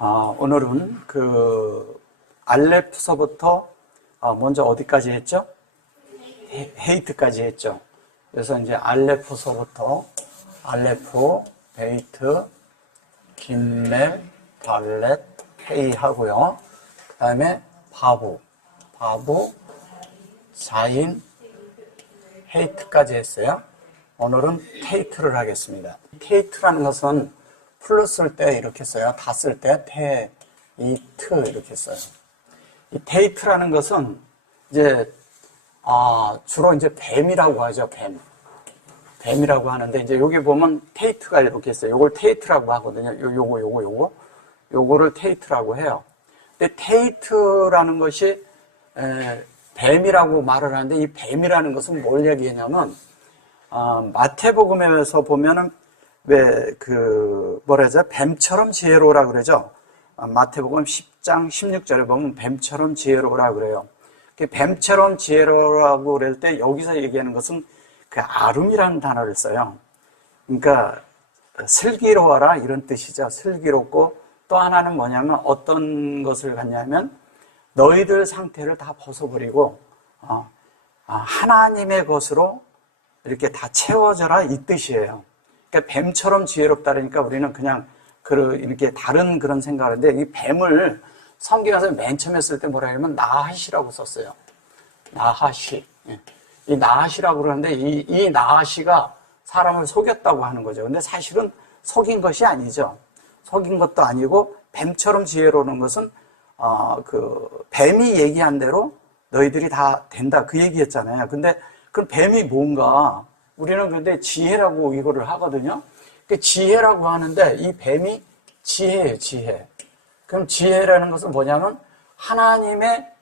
오늘은 알레프서부터 먼저 어디까지 했죠? 헤이트까지 했죠. 그래서 이제 알레프서부터 알레프, 베이트, 김멜, 발렛, 헤이 하고요. 그 다음에 바부, 자인, 헤이트까지 했어요. 오늘은 테이트를 하겠습니다. 테이트라는 것은 풀로 쓸 때 이렇게 써요. 다 쓸 때 테이트 이렇게 써요. 이 테이트라는 것은 이제 주로 이제 뱀이라고 하죠. 뱀이라고 하는데 이제 여기 보면 테이트가 이렇게 있어요. 요걸 테이트라고 하거든요. 요거를 테이트라고 해요. 근데 테이트라는 것이 뱀이라고 말을 하는데 이 뱀이라는 것은 뭘 얘기하냐면 마태복음에서 보면은 뱀처럼 지혜로우라 그러죠. 마태복음 10장 16절에 보면 뱀처럼 지혜로우라 그래요. 뱀처럼 지혜로우라고 그럴 때 여기서 얘기하는 것은 그 아름이라는 단어를 써요. 그러니까 슬기로워라 이런 뜻이죠. 슬기롭고 또 하나는 뭐냐면 어떤 것을 갖냐면 너희들 상태를 다 벗어버리고 하나님의 것으로 이렇게 다 채워져라 이 뜻이에요. 그러니까 뱀처럼 지혜롭다니까 우리는 그냥 이렇게 다른 그런 생각을 하는데 이 뱀을 성경에서 맨 처음에 쓸 때 뭐라 하냐면 나하시라고 썼어요. 나하시. 이 나하시라고 그러는데 이 나하시가 사람을 속였다고 하는 거죠. 근데 사실은 속인 것이 아니죠. 속인 것도 아니고 뱀처럼 지혜로운 것은 뱀이 얘기한 대로 너희들이 다 된다 그 얘기했잖아요. 근데 그럼 뱀이 뭔가 우리는 근데 지혜라고 이거를 하거든요. 그 지혜라고 하는데 이 뱀이 지혜예요, 지혜. 그럼 지혜라는 것은 뭐냐면 하나님의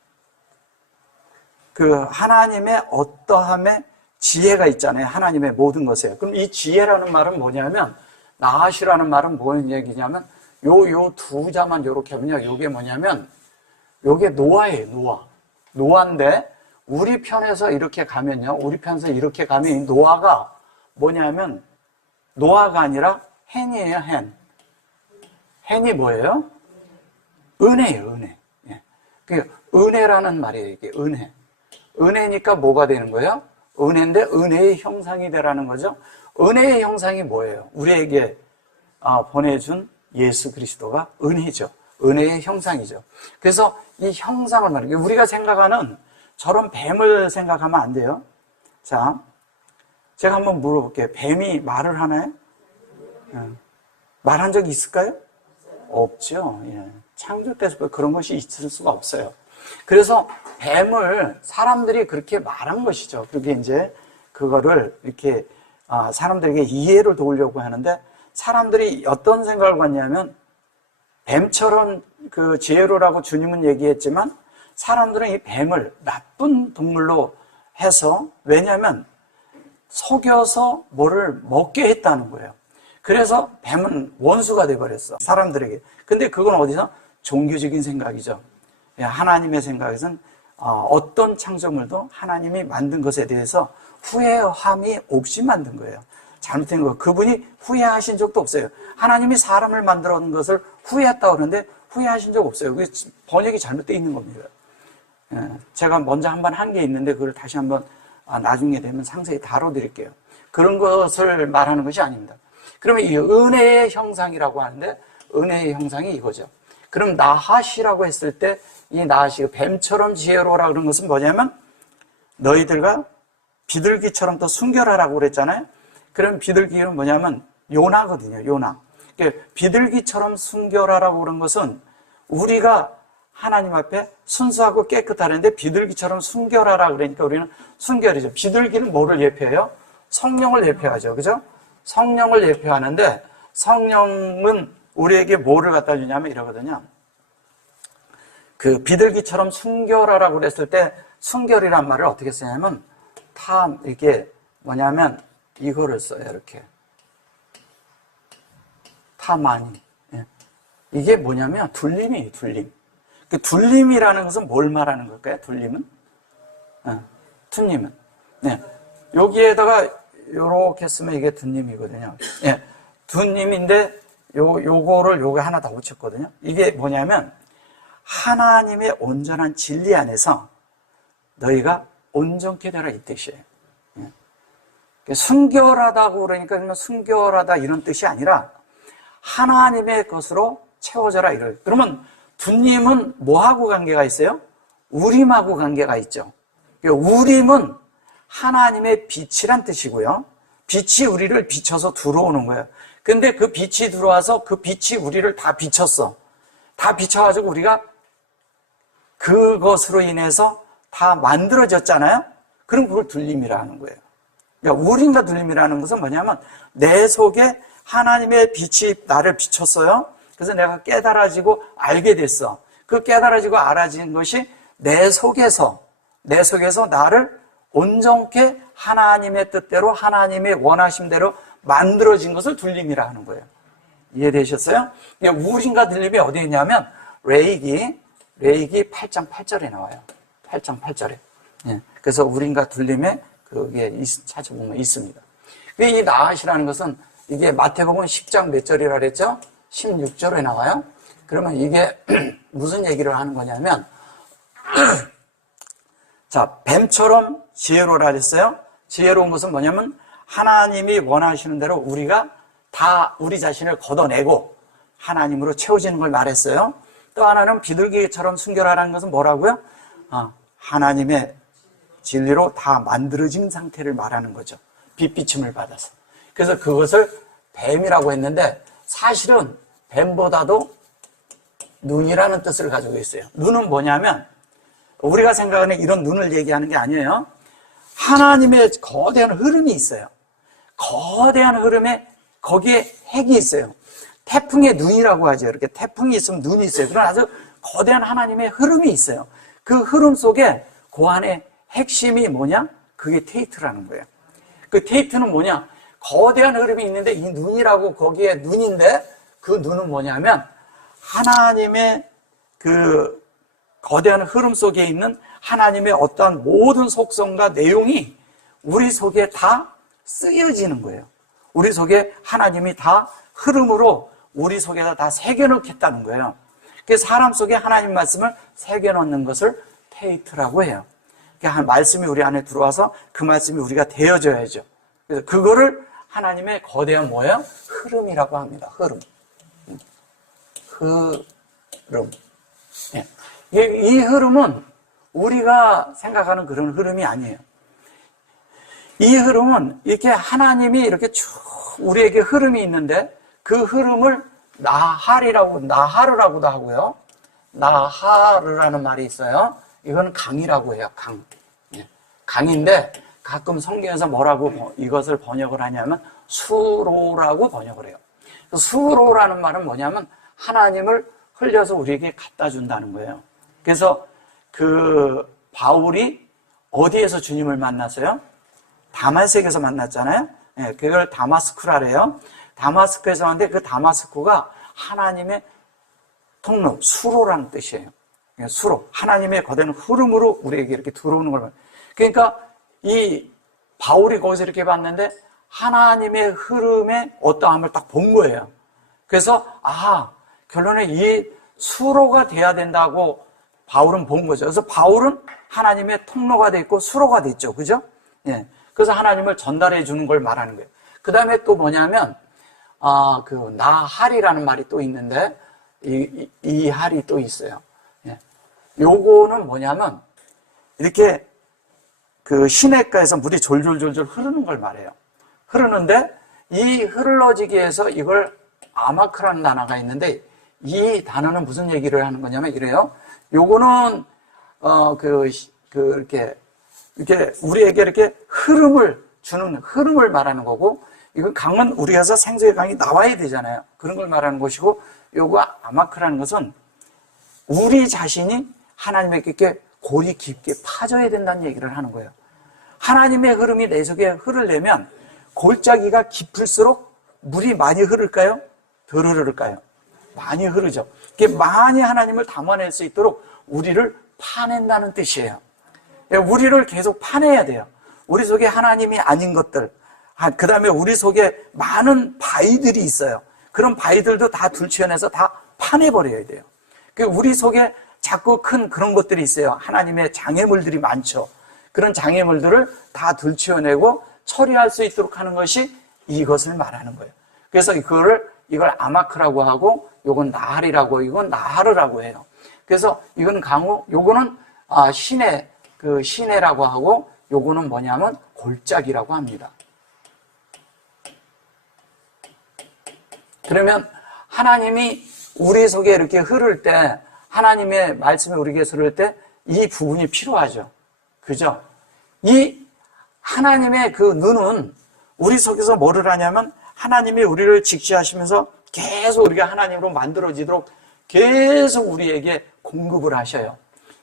어떠함에 지혜가 있잖아요. 하나님의 모든 것에. 그럼 이 지혜라는 말은 뭐냐면 나하시라는 말은 뭔 얘기냐면 요 두 자만 요렇게 하면요. 요게 뭐냐면 요게 노아예요, 노아인데 우리 편에서 이렇게 가면요. 우리 편에서 이렇게 가면 이 노아가 뭐냐면 노아가 아니라 hen이에요, hen. hen이 뭐예요? 은혜예요, 은혜. 은혜라는 말이에요, 이게 은혜. 은혜니까 뭐가 되는 거예요? 은혜인데 은혜의 형상이 되라는 거죠. 은혜의 형상이 뭐예요? 우리에게 보내준 예수 그리스도가 은혜죠. 은혜의 형상이죠. 그래서 이 형상을 말해요. 우리가 생각하는 저런 뱀을 생각하면 안 돼요. 자, 제가 한번 물어볼게요. 뱀이 말을 하나요? 말한 적이 있을까요? 없죠. 창조 때부터 그런 것이 있을 수가 없어요. 그래서 뱀을 사람들이 그렇게 말한 것이죠. 그게 이제 그거를 이렇게 사람들에게 이해를 도우려고 하는데 사람들이 어떤 생각을 갖냐면 뱀처럼 지혜로라고 주님은 얘기했지만 사람들은 이 뱀을 나쁜 동물로 해서 왜냐하면 속여서 뭐를 먹게 했다는 거예요. 그래서 뱀은 원수가 돼버렸어, 사람들에게. 근데 그건 어디서? 종교적인 생각이죠. 하나님의 생각에서는 어떤 창조물도 하나님이 만든 것에 대해서 후회함이 없이 만든 거예요. 잘못된 거. 그분이 후회하신 적도 없어요. 하나님이 사람을 만들어 놓은 것을 후회했다고 그러는데 후회하신 적 없어요. 그게 번역이 잘못되어 있는 겁니다. 제가 먼저 한번 한 게 있는데 그걸 다시 한번 나중에 되면 상세히 다뤄드릴게요. 그런 것을 말하는 것이 아닙니다. 그러면 이 은혜의 형상이라고 하는데 은혜의 형상이 이거죠. 그럼 나하시라고 했을 때 이 나하시가 뱀처럼 지혜로우라 그런 것은 뭐냐면 너희들과 비둘기처럼 또 순결하라고 그랬잖아요. 그럼 비둘기는 뭐냐면 요나거든요. 요나. 그러니까 비둘기처럼 순결하라고 그런 것은 우리가 하나님 앞에 순수하고 깨끗하는데 비둘기처럼 순결하라 그러니까 우리는 순결이죠. 비둘기는 뭐를 예표해요? 성령을 예표하죠. 그죠? 성령을 예표하는데 성령은 우리에게 뭐를 갖다 주냐면 이러거든요. 비둘기처럼 순결하라고 그랬을 때 순결이란 말을 어떻게 쓰냐면 이게 뭐냐면 이거를 써요. 이렇게. 타마니. 이게 뭐냐면 둘림이에요. 둘림. 둘림이라는 것은 뭘 말하는 걸까요? 둘림은? 둔님은. 네. 여기에다가 요렇게 쓰면 이게 둔님이거든요. 둔님인데 요거 하나 더 붙였거든요. 이게 뭐냐면, 하나님의 온전한 진리 안에서 너희가 온전케 되라 이 뜻이에요. 순결하다고 그러니까 순결하다 이런 뜻이 아니라 하나님의 것으로 채워져라 이럴. 그러면 두님은 뭐하고 관계가 있어요? 우림하고 관계가 있죠. 우림은 하나님의 빛이란 뜻이고요. 빛이 우리를 비춰서 들어오는 거예요. 근데 그 빛이 들어와서 그 빛이 우리를 다 비췄어. 다 비춰가지고 우리가 그것으로 인해서 다 만들어졌잖아요. 그럼 그걸 둘림이라 하는 거예요. 그러니까 우림과 둘림이라는 것은 뭐냐면 내 속에 하나님의 빛이 나를 비췄어요. 그래서 내가 깨달아지고 알게 됐어. 그 깨달아지고 알아진 것이 내 속에서 나를 온전케 하나님의 뜻대로 하나님의 원하심대로 만들어진 것을 둘림이라 하는 거예요. 이해되셨어요? 우림과 둘림이 어디 있냐면 레이기 8장 8절에 나와요. 8장 8절에. 예. 그래서 우림과 둘림에 그게 찾아보면 있습니다. 이 나핫이라는 것은 이게 마태복음 10장 몇 절이라 그랬죠? 16절에 나와요. 그러면 이게 무슨 얘기를 하는 거냐면 자, 뱀처럼 지혜로라 그랬어요. 지혜로운 것은 뭐냐면 하나님이 원하시는 대로 우리가 다 우리 자신을 걷어내고 하나님으로 채워지는 걸 말했어요. 또 하나는 비둘기처럼 순결하라는 것은 뭐라고요? 하나님의 진리로 다 만들어진 상태를 말하는 거죠. 빛비침을 받아서. 그래서 그것을 뱀이라고 했는데 사실은 뱀보다도 눈이라는 뜻을 가지고 있어요. 눈은 뭐냐면 우리가 생각하는 이런 눈을 얘기하는 게 아니에요. 하나님의 거대한 흐름이 있어요. 거대한 흐름에 거기에 핵이 있어요. 태풍의 눈이라고 하죠. 이렇게 태풍이 있으면 눈이 있어요. 그런 아주 거대한 하나님의 흐름이 있어요. 그 흐름 속에 그 안에 핵심이 뭐냐? 그게 테이트라는 거예요. 그 테이트는 뭐냐? 거대한 흐름이 있는데 이 눈이라고 거기에 눈인데 그 눈은 뭐냐면 하나님의 그 거대한 흐름 속에 있는 하나님의 어떠한 모든 속성과 내용이 우리 속에 다 쓰여지는 거예요. 우리 속에 하나님이 다 흐름으로 우리 속에다 다 새겨넣겠다는 거예요. 그래서 사람 속에 하나님 말씀을 새겨넣는 것을 테이트라고 해요. 그러니까 말씀이 우리 안에 들어와서 그 말씀이 우리가 되어져야죠. 그래서 그거를 하나님의 거대한 뭐예요? 흐름이라고 합니다. 흐름. 네. 이 흐름은 우리가 생각하는 그런 흐름이 아니에요. 이 흐름은 이렇게 하나님이 이렇게 쭉 우리에게 흐름이 있는데 그 흐름을 나하르라고도 하고요. 나하르라는 말이 있어요. 이건 강이라고 해요. 강. 강인데 가끔 성경에서 뭐라고 이것을 번역을 하냐면 수로라고 번역을 해요. 수로라는 말은 뭐냐면 하나님을 흘려서 우리에게 갖다 준다는 거예요. 그래서 그 바울이 어디에서 주님을 만났어요? 다마섹에서 만났잖아요. 네, 그걸 다마스쿠라래요. 다마스쿠에서 왔는데 그 다마스쿠가 하나님의 통로, 수로라는 뜻이에요. 수로, 하나님의 거대한 흐름으로 우리에게 이렇게 들어오는 걸. 그러니까 이 바울이 거기서 이렇게 봤는데 하나님의 흐름에 어떠함을 딱 본 거예요. 그래서 결론에 이 수로가 돼야 된다고 바울은 본 거죠. 그래서 바울은 하나님의 통로가 돼 있고 수로가 돼 있죠. 그죠? 예. 그래서 하나님을 전달해 주는 걸 말하는 거예요. 그 다음에 또 뭐냐면, 그 나할이라는 말이 또 있는데, 이 할이 또 있어요. 예. 요거는 뭐냐면, 이렇게 그 시냇가에서 물이 졸졸졸졸 흐르는 걸 말해요. 흐르는데, 이 흘러지기 위해서 이걸 아마크라는 단어가 있는데, 이 단어는 무슨 얘기를 하는 거냐면 이래요. 요거는 이렇게 우리에게 이렇게 흐름을 주는 흐름을 말하는 거고, 이건 강은 우리가서 생수의 강이 나와야 되잖아요. 그런 걸 말하는 것이고, 요거 아마크라는 것은 우리 자신이 하나님에게 이렇게 골이 깊게 파져야 된다는 얘기를 하는 거예요. 하나님의 흐름이 내 속에 흐르려면 골짜기가 깊을수록 물이 많이 흐를까요? 덜 흐를까요? 많이 흐르죠. 이게 많이 하나님을 담아낼 수 있도록 우리를 파낸다는 뜻이에요. 우리를 계속 파내야 돼요. 우리 속에 하나님이 아닌 것들, 그 다음에 우리 속에 많은 바위들이 있어요. 그런 바위들도 다 들추어내서 다 파내버려야 돼요. 우리 속에 자꾸 큰 그런 것들이 있어요. 하나님의 장애물들이 많죠. 그런 장애물들을 다 들추어내고 처리할 수 있도록 하는 것이 이것을 말하는 거예요. 그래서 이걸 아마크라고 하고, 요건 나할이라고, 이건 나하르라고 해요. 그래서 이건 강우, 요거는 시내라고 하고, 요거는 뭐냐면 골짜기라고 합니다. 그러면 하나님이 우리 속에 이렇게 흐를 때, 하나님의 말씀이 우리에게 흐를 때 이 부분이 필요하죠. 그죠? 이 하나님의 그 눈은 우리 속에서 뭐를 하냐면 하나님이 우리를 직시하시면서 계속 우리가 하나님으로 만들어지도록 계속 우리에게 공급을 하셔요.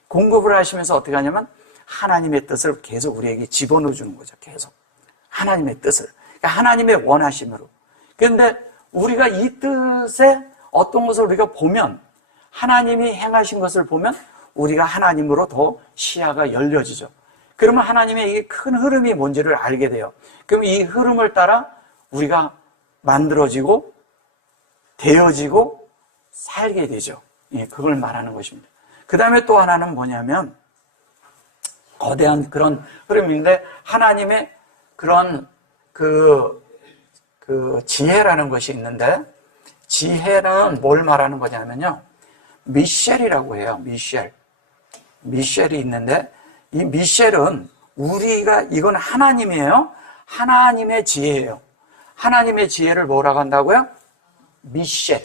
공급을 하시면서 어떻게 하냐면 하나님의 뜻을 계속 우리에게 집어넣어 주는 거죠. 계속. 하나님의 뜻을. 그러니까 하나님의 원하심으로. 그런데 우리가 이 뜻에 어떤 것을 우리가 보면, 하나님이 행하신 것을 보면 우리가 하나님으로 더 시야가 열려지죠. 그러면 하나님의 이 큰 흐름이 뭔지를 알게 돼요. 그럼 이 흐름을 따라 우리가 만들어지고 되어지고 살게 되죠. 예, 그걸 말하는 것입니다. 그 다음에 또 하나는 뭐냐면 거대한 그런 흐름인데, 하나님의 그런 그 지혜라는 것이 있는데, 지혜는 뭘 말하는 거냐면요, 미셸이라고 해요. 미셸이 있는데, 이 미셸은 이건 하나님이에요. 하나님의 지혜예요. 하나님의 지혜를 뭐라고 한다고요? 미셸.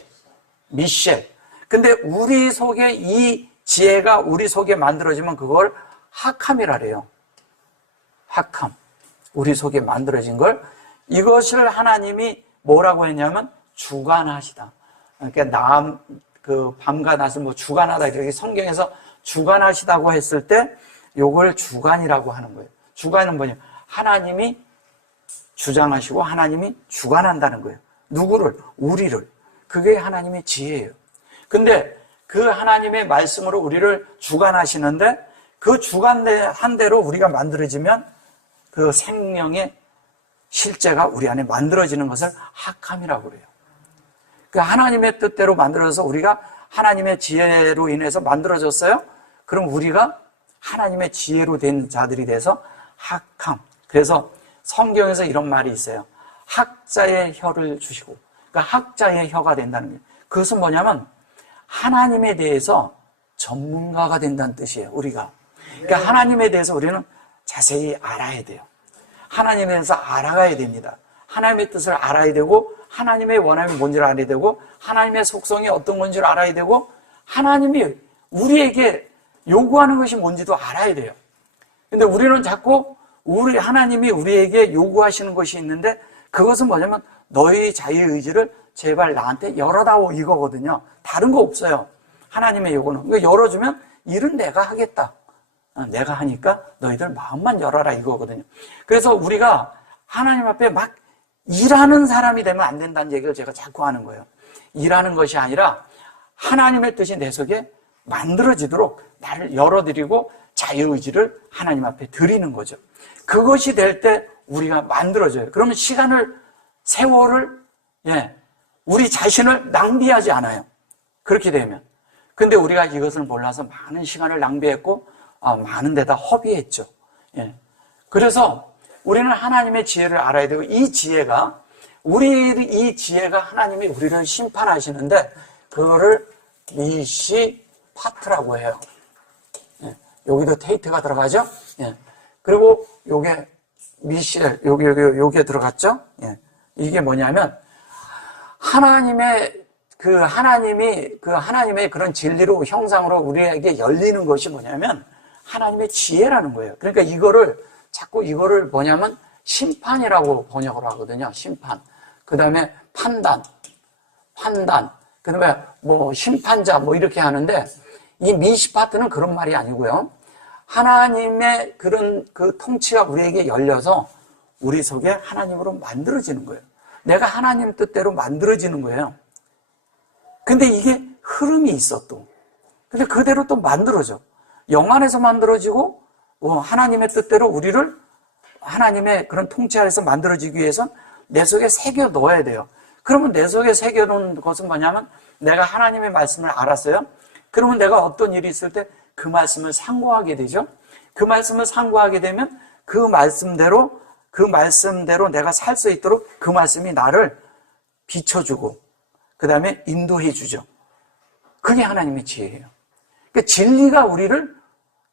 근데 우리 속에 이 지혜가 우리 속에 만들어지면 그걸 학함이라 그래요. 학함. 우리 속에 만들어진 걸, 이것을 하나님이 뭐라고 했냐면 주관하시다. 그러니까 밤과 낮을 주관하다, 이렇게 성경에서 주관하시다고 했을 때 요걸 주관이라고 하는 거예요. 주관은 뭐냐면 하나님이 주장하시고 하나님이 주관한다는 거예요. 누구를? 우리를. 그게 하나님의 지혜예요. 근데 그 하나님의 말씀으로 우리를 주관하시는데, 그 주관한 대로 우리가 만들어지면 그 생명의 실제가 우리 안에 만들어지는 것을 학함이라고 그래요. 그 하나님의 뜻대로 만들어져서 우리가 하나님의 지혜로 인해서 만들어졌어요. 그럼 우리가 하나님의 지혜로 된 자들이 돼서 학함. 그래서 성경에서 이런 말이 있어요. 학자의 혀를 주시고, 그러니까 학자의 혀가 된다는 거예요. 그것은 뭐냐면 하나님에 대해서 전문가가 된다는 뜻이에요. 우리가. 그러니까 하나님에 대해서 우리는 자세히 알아야 돼요. 하나님에 대해서 알아가야 됩니다. 하나님의 뜻을 알아야 되고, 하나님의 원함이 뭔지를 알아야 되고, 하나님의 속성이 어떤 건지를 알아야 되고, 하나님이 우리에게 요구하는 것이 뭔지도 알아야 돼요. 근데 우리는 자꾸 하나님이 우리에게 요구하시는 것이 있는데, 그것은 뭐냐면 너희 자유의지를 제발 나한테 열어다오, 이거거든요. 다른 거 없어요. 하나님의 요구는. 그러니까 열어주면 일은 내가 하겠다. 내가 하니까 너희들 마음만 열어라, 이거거든요. 그래서 우리가 하나님 앞에 막 일하는 사람이 되면 안 된다는 얘기를 제가 자꾸 하는 거예요. 일하는 것이 아니라 하나님의 뜻이 내 속에 만들어지도록 나를 열어드리고 자유의지를 하나님 앞에 드리는 거죠. 그것이 될 때 우리가 만들어져요. 그러면 세월을, 우리 자신을 낭비하지 않아요. 그렇게 되면. 근데 우리가 이것을 몰라서 많은 시간을 낭비했고, 많은 데다 허비했죠. 그래서 우리는 하나님의 지혜를 알아야 되고, 이 지혜가 하나님이 우리를 심판하시는데, 그거를 미시파트라고 해요. 여기도 테이트가 들어가죠? 그리고 요게 미셸, 요게 들어갔죠? 이게 뭐냐면, 하나님의 그런 진리로, 형상으로 우리에게 열리는 것이 뭐냐면, 하나님의 지혜라는 거예요. 그러니까 이거를 뭐냐면, 심판이라고 번역을 하거든요. 심판. 그 다음에 판단. 그 다음에 심판자, 이렇게 하는데, 이 미시파트는 그런 말이 아니고요. 하나님의 그런 통치가 우리에게 열려서 우리 속에 하나님으로 만들어지는 거예요. 내가 하나님 뜻대로 만들어지는 거예요. 근데 이게 흐름이 있어 또. 근데 그대로 또 만들어져. 영 안에서 만들어지고, 하나님의 뜻대로 우리를 하나님의 그런 통치 아래서 만들어지기 위해선 내 속에 새겨 넣어야 돼요. 그러면 내 속에 새겨놓은 것은 뭐냐면 내가 하나님의 말씀을 알았어요. 그러면 내가 어떤 일이 있을 때 그 말씀을 상고하게 되죠. 그 말씀을 상고하게 되면 그 말씀대로 내가 살 수 있도록 그 말씀이 나를 비춰주고 그 다음에 인도해 주죠. 그게 하나님의 지혜예요. 그러니까 진리가 우리를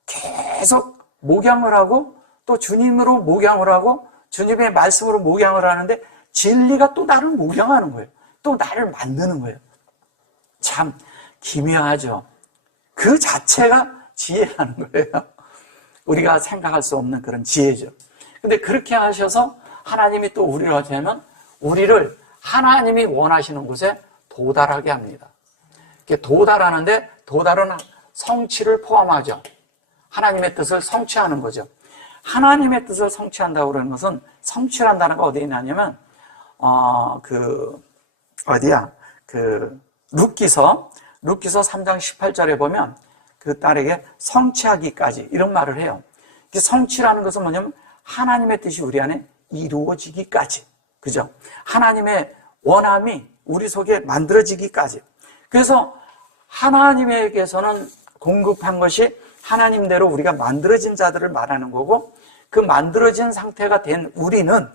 계속 목양을 하고 또 주님으로 목양을 하고 주님의 말씀으로 목양을 하는데 진리가 또 나를 목양하는 거예요. 또 나를 만드는 거예요. 참 기묘하죠. 그 자체가 지혜라는 거예요. 우리가 생각할 수 없는 그런 지혜죠. 근데 그렇게 하셔서 하나님이 또 우리를 하자면 우리를 하나님이 원하시는 곳에 도달하게 합니다. 도달하는데 도달은 성취를 포함하죠. 하나님의 뜻을 성취하는 거죠. 하나님의 뜻을 성취한다고 그러는 것은 성취한다는 거 어디에 있냐면 룻기서 3장 18절에 보면 그 딸에게 성취하기까지 이런 말을 해요. 성취라는 것은 뭐냐면 하나님의 뜻이 우리 안에 이루어지기까지. 그죠? 하나님의 원함이 우리 속에 만들어지기까지. 그래서 하나님에게서는 공급한 것이 하나님대로 우리가 만들어진 자들을 말하는 거고 그 만들어진 상태가 된 우리는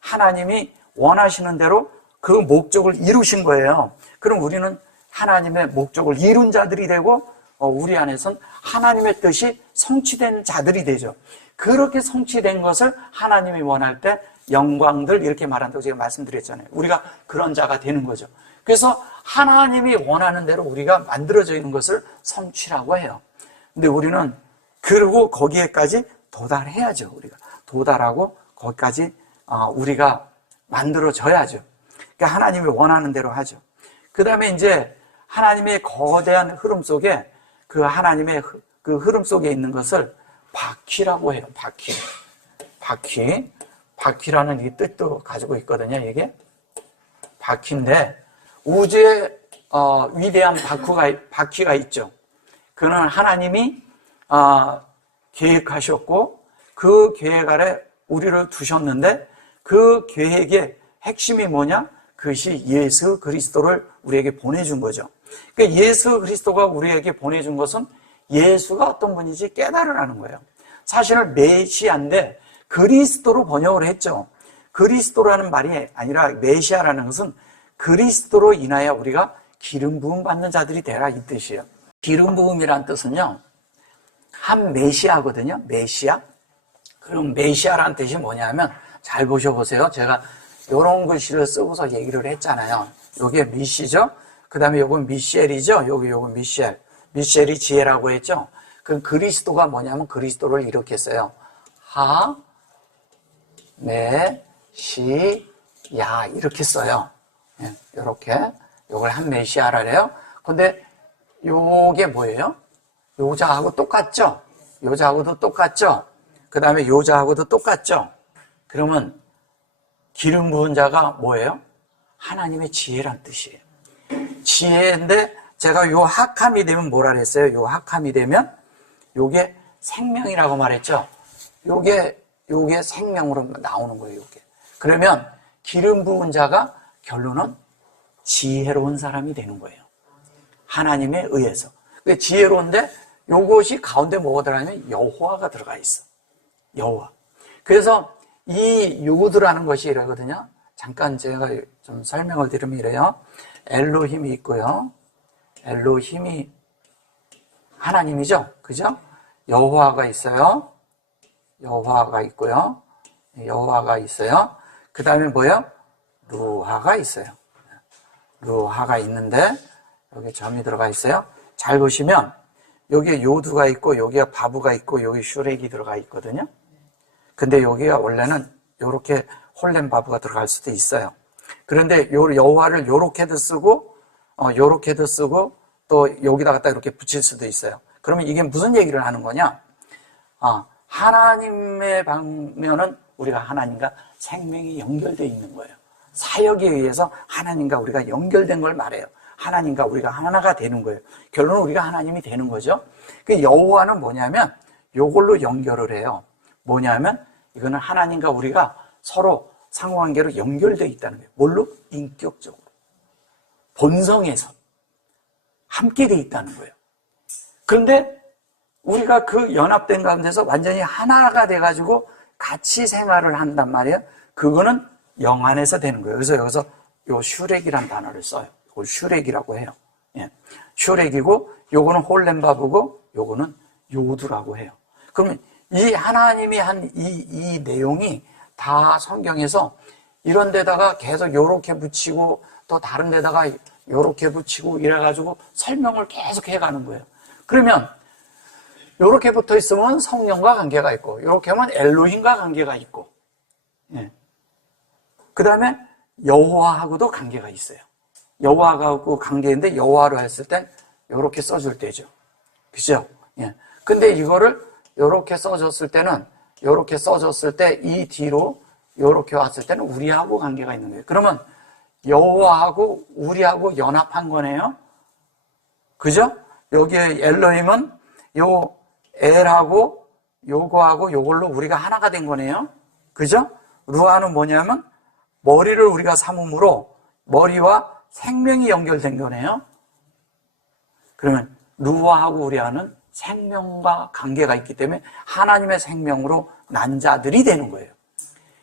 하나님이 원하시는 대로 그 목적을 이루신 거예요. 그럼 우리는 하나님의 목적을 이룬 자들이 되고 우리 안에서는 하나님의 뜻이 성취된 자들이 되죠. 그렇게 성취된 것을 하나님이 원할 때 영광들 이렇게 말한다고 제가 말씀드렸잖아요. 우리가 그런 자가 되는 거죠. 그래서 하나님이 원하는 대로 우리가 만들어져 있는 것을 성취라고 해요. 근데 우리는 그리고 거기에까지 도달해야죠. 우리가 도달하고 거기까지 우리가 만들어져야죠. 그러니까 하나님이 원하는 대로 하죠. 그 다음에 이제 하나님의 거대한 흐름 속에 그 하나님의 그 흐름 속에 있는 것을 바퀴라고 해요. 바퀴라는 이 뜻도 가지고 있거든요. 이게 바퀴인데 우주에 위대한 바퀴가 있죠. 그는 하나님이 계획하셨고 그 계획 아래 우리를 두셨는데 그 계획의 핵심이 뭐냐? 그것이 예수 그리스도를 우리에게 보내준 거죠. 그러니까 예수 그리스도가 우리에게 보내준 것은 예수가 어떤 분인지 깨달으라는 거예요. 사실은 메시아인데 그리스도로 번역을 했죠. 그리스도라는 말이 아니라 메시아라는 것은 그리스도로 인하여 우리가 기름 부음 받는 자들이 되라 이 뜻이에요. 기름 부음이란 뜻은요, 한 메시아거든요. 메시아. 그럼 메시아라는 뜻이 뭐냐면 잘 보셔보세요. 제가 이런 글씨를 쓰고서 얘기를 했잖아요. 요게 미시죠. 그 다음에 요건 미셸이죠. 요거 미셸. 미셸이 지혜라고 했죠. 그 그리스도가 뭐냐면 그리스도를 이렇게 써요. 메시야 이렇게 써요. 이렇게 요걸 한 메시아라래요. 근데 요게 뭐예요? 요자하고 똑같죠? 요자하고도 똑같죠? 그 다음에 요자하고도 똑같죠? 그러면 기름 부은 자가 뭐예요? 하나님의 지혜란 뜻이에요. 지혜인데 제가 요 학함이 되면 뭐라 그랬어요? 요 학함이 되면 요게 생명이라고 말했죠? 요게 생명으로 나오는 거예요, 요게. 그러면 기름 부은 자가 결론은 지혜로운 사람이 되는 거예요. 하나님에 의해서. 지혜로운데 요것이 가운데 뭐가 들어가냐면 여호와가 들어가 있어. 여호와. 그래서 이 요드라는 것이 이러거든요. 잠깐 제가 좀 설명을 드리면 이래요. 엘로힘이 있고요. 엘로힘이 하나님이죠. 그죠? 여호와가 있어요. 여호와가 있고요. 여호와가 있어요. 그 다음에 뭐예요? 루하가 있어요. 루하가 있는데 여기 점이 들어가 있어요. 잘 보시면 여기에 요두가 있고 여기에 바브가 있고 여기 슈렉이 들어가 있거든요. 근데 여기가 원래는 요렇게 홀렘 바브가 들어갈 수도 있어요. 그런데 요 여호와를 요렇게도 쓰고 요렇게도 쓰고 또 여기다 갖다 이렇게 붙일 수도 있어요. 그러면 이게 무슨 얘기를 하는 거냐? 하나님의 방면은 우리가 하나님과 생명이 연결되어 있는 거예요. 사역에 의해서 하나님과 우리가 연결된 걸 말해요. 하나님과 우리가 하나가 되는 거예요. 결론은 우리가 하나님이 되는 거죠. 그 여호와는 뭐냐면 요걸로 연결을 해요. 뭐냐면 이거는 하나님과 우리가 서로 상호관계로 연결되어 있다는 거예요. 뭘로? 인격적으로. 본성에서 함께 돼 있다는 거예요. 그런데 우리가 그 연합된 가운데서 완전히 하나가 돼가지고 같이 생활을 한단 말이에요. 그거는 영 안에서 되는 거예요. 그래서 여기서 요 슈렉이란 단어를 써요. 이걸 슈렉이라고 해요. 예. 슈렉이고, 요거는 홀렘바브고, 요거는 요두라고 해요. 그러면 이 하나님이 한 이 내용이 다 성경에서 이런 데다가 계속 요렇게 붙이고, 또 다른 데다가 요렇게 붙이고, 이래가지고 설명을 계속 해가는 거예요. 그러면, 요렇게 붙어 있으면 성령과 관계가 있고, 요렇게 하면 엘로힘과 관계가 있고, 예. 그 다음에 여호와하고도 관계가 있어요. 여호와하고 관계인데 여호와로 했을 땐 요렇게 써줄 때죠. 그죠? 예. 근데 이거를 요렇게 써줬을 때는, 요렇게 써줬을 때 이 뒤로 요렇게 왔을 때는 우리하고 관계가 있는 거예요. 그러면 여호와하고 우리하고 연합한 거네요. 그죠? 여기에 엘로힘은 요 엘하고 요거하고 요걸로 우리가 하나가 된 거네요. 그죠? 루아는 뭐냐면 머리를 우리가 삼음으로 머리와 생명이 연결된 거네요. 그러면 루아하고 우리와는 생명과 관계가 있기 때문에 하나님의 생명으로 난 자들이 되는 거예요.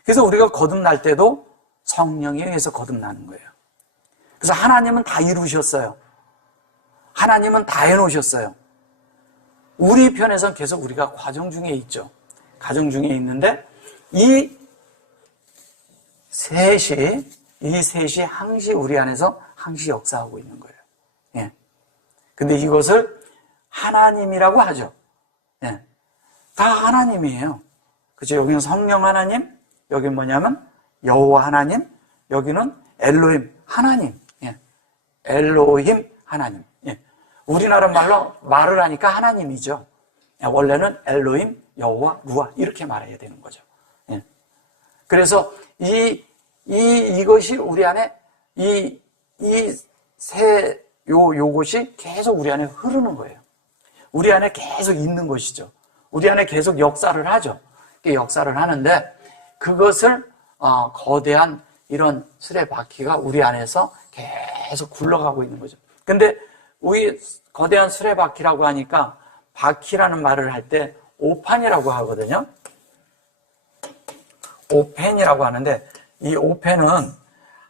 그래서 우리가 거듭날 때도 성령에 의해서 거듭나는 거예요. 그래서 하나님은 다 이루셨어요. 하나님은 다 해놓으셨어요. 우리 편에서는 계속 우리가 과정 중에 있죠. 과정 중에 있는데 이 셋이 항시 우리 안에서 항시 역사하고 있는 거예요. 예. 근데 이것을 하나님이라고 하죠. 예. 다 하나님이에요. 그죠? 여기는 성령 하나님, 여기는 뭐냐면 여호와 하나님, 여기는 엘로힘 하나님. 예. 엘로힘 하나님. 예. 우리나라 말로 말을 하니까 하나님이죠. 예. 원래는 엘로힘, 여호와, 루아 이렇게 말해야 되는 거죠. 예. 그래서 이것이 우리 안에 요것이 계속 우리 안에 흐르는 거예요. 우리 안에 계속 있는 것이죠. 우리 안에 계속 역사를 하죠. 역사를 하는데 그것을 거대한 이런 수레바퀴가 우리 안에서 계속 굴러가고 있는 거죠. 근데 우리 거대한 수레바퀴라고 하니까 바퀴라는 말을 할 때 오판이라고 하거든요. 오펜이라고 하는데 이 오펜은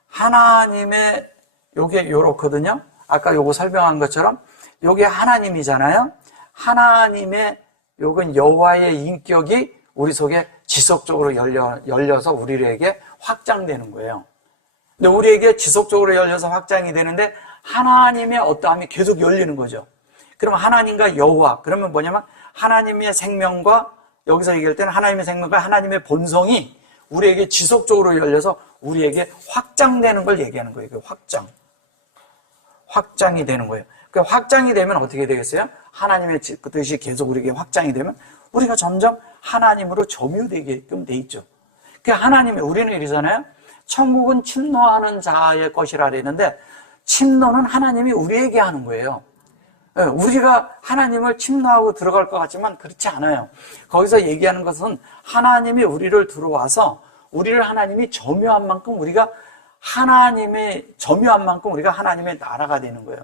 하나님의 요게 요렇거든요. 아까 요거 설명한 것처럼 요게 하나님이잖아요. 하나님의 요건 여호와의 인격이 우리 속에 지속적으로 열려서 우리에게 확장되는 거예요. 근데 우리에게 지속적으로 열려서 확장이 되는데 하나님의 어떠함이 계속 열리는 거죠. 그럼 하나님과 여호와, 그러면 뭐냐면 하나님의 생명과, 여기서 얘기할 때는 하나님의 생명과 하나님의 본성이 우리에게 지속적으로 열려서 우리에게 확장되는 걸 얘기하는 거예요. 그 확장이 되는 거예요. 그 확장이 되면 어떻게 되겠어요? 하나님의 뜻이 계속 우리에게 확장이 되면 우리가 점점 하나님으로 점유되게끔 돼 있죠. 그 하나님이, 우리는 이러잖아요. 천국은 침노하는 자의 것이라 그랬는데 침노는 하나님이 우리에게 하는 거예요. 우리가 하나님을 침노하고 들어갈 것 같지만 그렇지 않아요. 거기서 얘기하는 것은 하나님이 우리를 들어와서 우리를 하나님이 점유한 만큼 우리가 하나님의 점유한 만큼 우리가 하나님의 나라가 되는 거예요.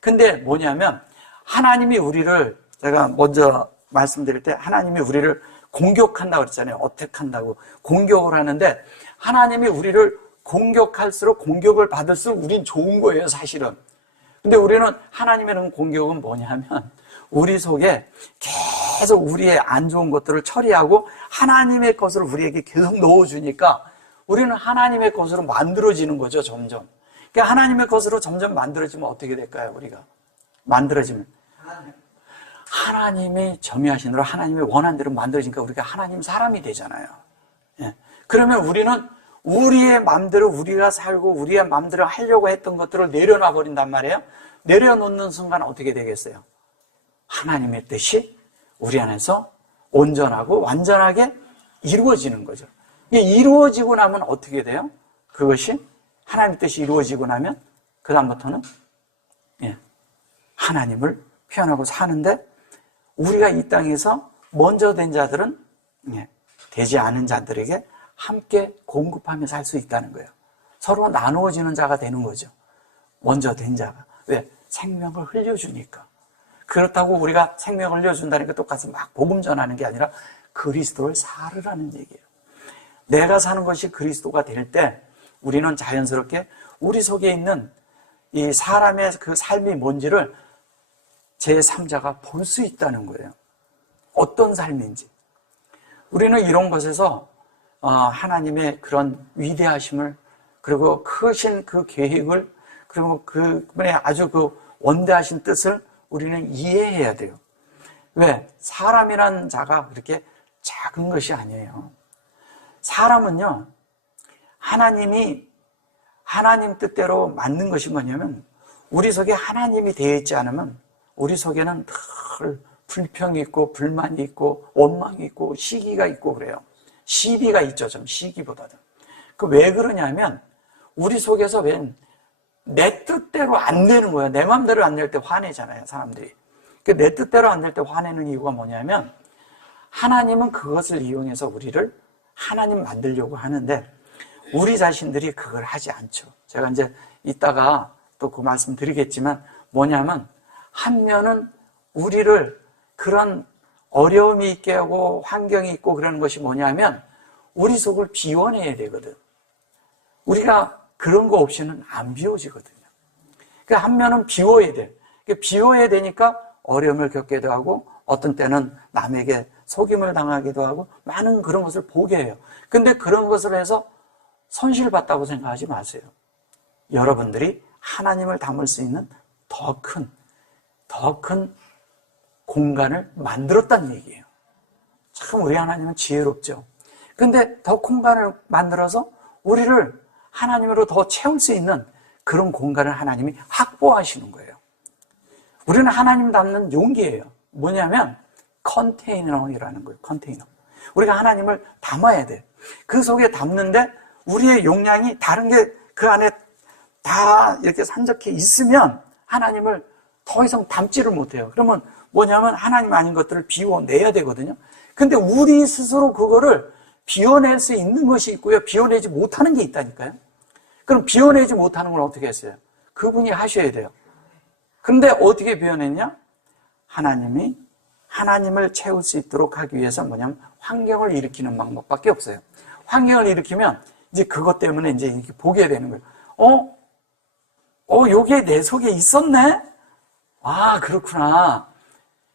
근데 뭐냐면 하나님이 우리를, 제가 먼저 말씀드릴 때 하나님이 우리를 공격한다고 그랬잖아요. 어택한다고. 공격을 하는데 하나님이 우리를 공격할수록 공격을 받을수록 우린 좋은 거예요, 사실은. 근데 우리는 하나님의 공격은 뭐냐면 우리 속에 계속 우리의 안 좋은 것들을 처리하고 하나님의 것을 우리에게 계속 넣어주니까 우리는 하나님의 것으로 만들어지는 거죠, 점점. 그러니까 하나님의 것으로 점점 만들어지면 어떻게 될까요, 우리가? 만들어지면. 하나님이 점유하신 대로 하나님의 원한 대로 만들어지니까 우리가 하나님 사람이 되잖아요. 예. 그러면 우리는 우리의 마음대로 우리가 살고 우리의 마음대로 하려고 했던 것들을 내려놔 버린단 말이에요. 내려놓는 순간 어떻게 되겠어요? 하나님의 뜻이 우리 안에서 온전하고 완전하게 이루어지는 거죠. 이게 이루어지고 나면 어떻게 돼요? 그것이 하나님의 뜻이 이루어지고 나면 그 다음부터는 하나님을 표현하고 사는데 우리가 이 땅에서 먼저 된 자들은 되지 않은 자들에게 함께 공급하며 살 수 있다는 거예요. 서로 나누어지는 자가 되는 거죠. 먼저 된 자가. 왜? 생명을 흘려주니까. 그렇다고 우리가 생명을 흘려준다니까 똑같이 막 복음 전하는 게 아니라 그리스도를 살으라는 얘기예요. 내가 사는 것이 그리스도가 될 때 우리는 자연스럽게 우리 속에 있는 이 사람의 그 삶이 뭔지를 제3자가 볼 수 있다는 거예요. 어떤 삶인지. 우리는 이런 것에서 하나님의 그런 위대하심을, 그리고 크신 그 계획을, 그리고 그분의 아주 그 원대하신 뜻을 우리는 이해해야 돼요. 왜? 사람이란 자가 그렇게 작은 것이 아니에요. 사람은요, 하나님이 하나님 뜻대로 만든 것이 뭐냐면, 우리 속에 하나님이 되어 있지 않으면 우리 속에는 늘 불평이 있고 불만이 있고 원망이 있고 시기가 있고 그래요. 시비가 있죠. 좀 시기보다는. 그 왜 그러냐면 우리 속에서 내 뜻대로 안 되는 거예요. 내 마음대로 안 될 때 화내잖아요, 사람들이. 내 뜻대로 안 될 때 화내는 이유가 뭐냐면 하나님은 그것을 이용해서 우리를 하나님 만들려고 하는데 우리 자신들이 그걸 하지 않죠. 제가 이제 이따가 또 그 말씀 드리겠지만 뭐냐면 한 면은 우리를 그런 어려움이 있게 하고 환경이 있고 그러는 것이 뭐냐면 우리 속을 비워내야 되거든. 우리가 그런 거 없이는 안 비워지거든요. 그러니까 한 면은 비워야 돼. 비워야 되니까 어려움을 겪기도 하고 어떤 때는 남에게 속임을 당하기도 하고 많은 그런 것을 보게 해요. 근데 그런 것을 해서 손실봤다고 생각하지 마세요. 여러분들이 하나님을 담을 수 있는 더 큰 공간을 만들었다는 얘기예요. 참 우리 하나님은 지혜롭죠. 근데 더 공간을 만들어서 우리를 하나님으로 더 채울 수 있는 그런 공간을 하나님이 확보하시는 거예요. 우리는 하나님 담는 용기예요. 뭐냐면 컨테이너이라는 거예요. 컨테이너. 우리가 하나님을 담아야 돼. 그 속에 담는데 우리의 용량이 다른 게 그 안에 다 이렇게 산적해 있으면 하나님을 더 이상 담지를 못해요. 그러면 뭐냐면 하나님 아닌 것들을 비워내야 되거든요. 근데 우리 스스로 그거를 비워낼 수 있는 것이 있고요. 비워내지 못하는 게 있다니까요. 그럼 비워내지 못하는 건 어떻게 했어요? 그분이 하셔야 돼요. 근데 어떻게 비워냈냐? 하나님이 하나님을 채울 수 있도록 하기 위해서 뭐냐면 환경을 일으키는 방법밖에 없어요. 환경을 일으키면 이제 그것 때문에 이제 이렇게 보게 되는 거예요. 요게 내 속에 있었네? 아, 그렇구나.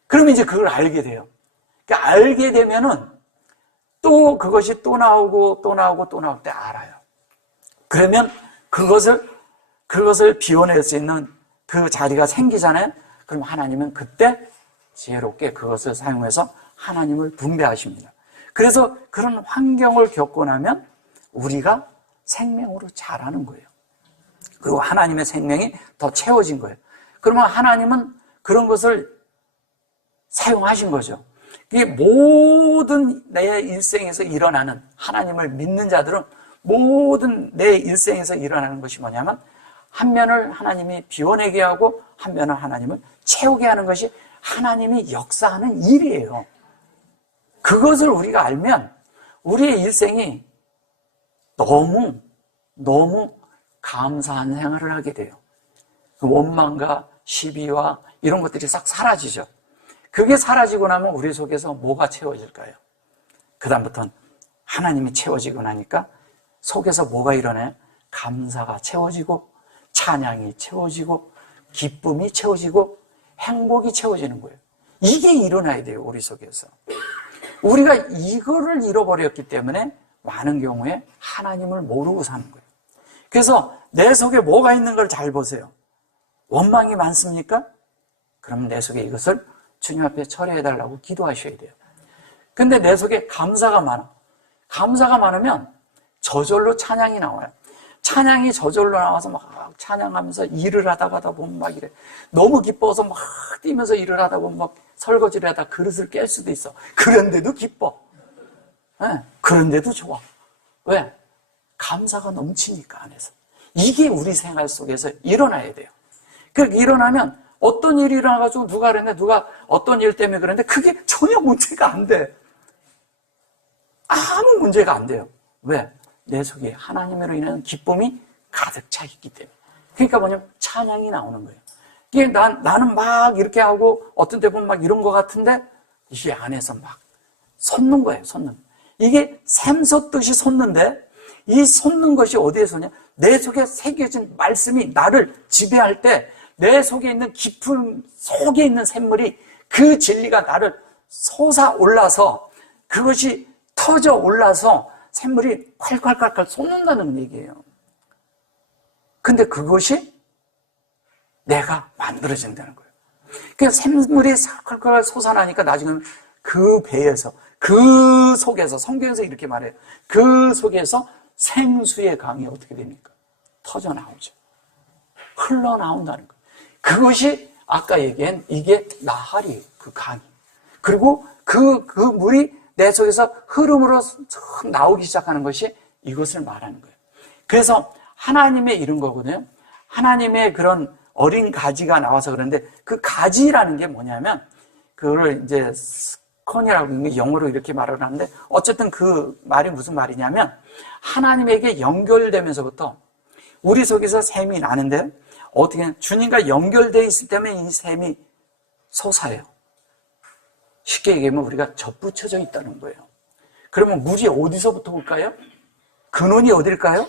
그러면 이제 그걸 알게 돼요. 그러니까 알게 되면은 또 그것이 또 나오고 또 나오고 또 나올 때 알아요. 그러면 그것을 비워낼 수 있는 그 자리가 생기잖아요. 그럼 하나님은 그때 지혜롭게 그것을 사용해서 하나님을 분배하십니다. 그래서 그런 환경을 겪고 나면 우리가 생명으로 자라는 거예요. 그리고 하나님의 생명이 더 채워진 거예요. 그러면 하나님은 그런 것을 사용하신 거죠. 이게 모든 내 일생에서 일어나는, 하나님을 믿는 자들은 모든 내 일생에서 일어나는 것이 뭐냐면 한 면을 하나님이 비워내게 하고 한 면을 하나님을 채우게 하는 것이 하나님이 역사하는 일이에요. 그것을 우리가 알면 우리의 일생이 너무 감사한 생활을 하게 돼요. 그 원망과 시비와 이런 것들이 싹 사라지죠. 그게 사라지고 나면 우리 속에서 뭐가 채워질까요? 그 다음부터는 하나님이 채워지고 나니까 속에서 뭐가 일어나요? 감사가 채워지고 찬양이 채워지고 기쁨이 채워지고 행복이 채워지는 거예요. 이게 일어나야 돼요, 우리 속에서. 우리가 이거를 잃어버렸기 때문에 많은 경우에 하나님을 모르고 사는 거예요. 그래서 내 속에 뭐가 있는 걸 잘 보세요. 원망이 많습니까? 그럼 내 속에 이것을 주님 앞에 처리해달라고 기도하셔야 돼요. 근데 내 속에 감사가 많아. 감사가 많으면 저절로 찬양이 나와요. 찬양이 저절로 나와서 막 찬양하면서 일을 하다 보면 막 이래. 너무 기뻐서 막 뛰면서 일을 하다 보면 막 설거지를 하다 그릇을 깰 수도 있어. 그런데도 기뻐. 네, 그런데도 좋아. 왜? 감사가 넘치니까 안에서. 이게 우리 생활 속에서 일어나야 돼요. 그렇게 일어나면 어떤 일이 일어나가지고 누가 그랬는데 누가 어떤 일 때문에 그랬는데 그게 전혀 문제가 안 돼. 아무 문제가 안 돼요. 왜? 내 속에 하나님으로 인한 기쁨이 가득 차 있기 때문에. 그러니까 뭐냐면 찬양이 나오는 거예요. 이게 나는 막 이렇게 하고 어떤 때 보면 막 이런 것 같은데 이게 안에서 막 솟는 거예요. 솟는. 이게 샘솟듯이 솟는데 이 솟는 것이 어디에 솟냐? 내 속에 새겨진 말씀이 나를 지배할 때 내 속에 있는 깊은 속에 있는 샘물이 그 진리가 나를 솟아올라서 그것이 터져 올라서 샘물이 콸콸콸콸 솟는다는 얘기예요. 근데 그것이 내가 만들어진다는 거예요. 그래서 샘물이 콸콸콸 솟아나니까 나중에는 그 배에서 그 속에서 성경에서 이렇게 말해요. 그 속에서 생수의 강이 어떻게 됩니까? 터져 나오죠. 흘러나온다는 거예요. 그것이 아까 얘기한 이게 나할이에요. 그 강이. 그리고 그 물이 내 속에서 흐름으로 나오기 시작하는 것이 이것을 말하는 거예요. 그래서 하나님의 이런 거거든요. 하나님의 그런 어린 가지가 나와서 그러는데 그 가지라는 게 뭐냐면 그거를 이제 스콘이라고 영어로 이렇게 말을 하는데 어쨌든 그 말이 무슨 말이냐면 하나님에게 연결되면서부터 우리 속에서 샘이 나는데 어떻게 주님과 연결되어 있을 때문에 이 샘이 솟아요. 쉽게 얘기하면 우리가 접붙여져 있다는 거예요. 그러면 물이 어디서부터 올까요? 근원이 어딜까요?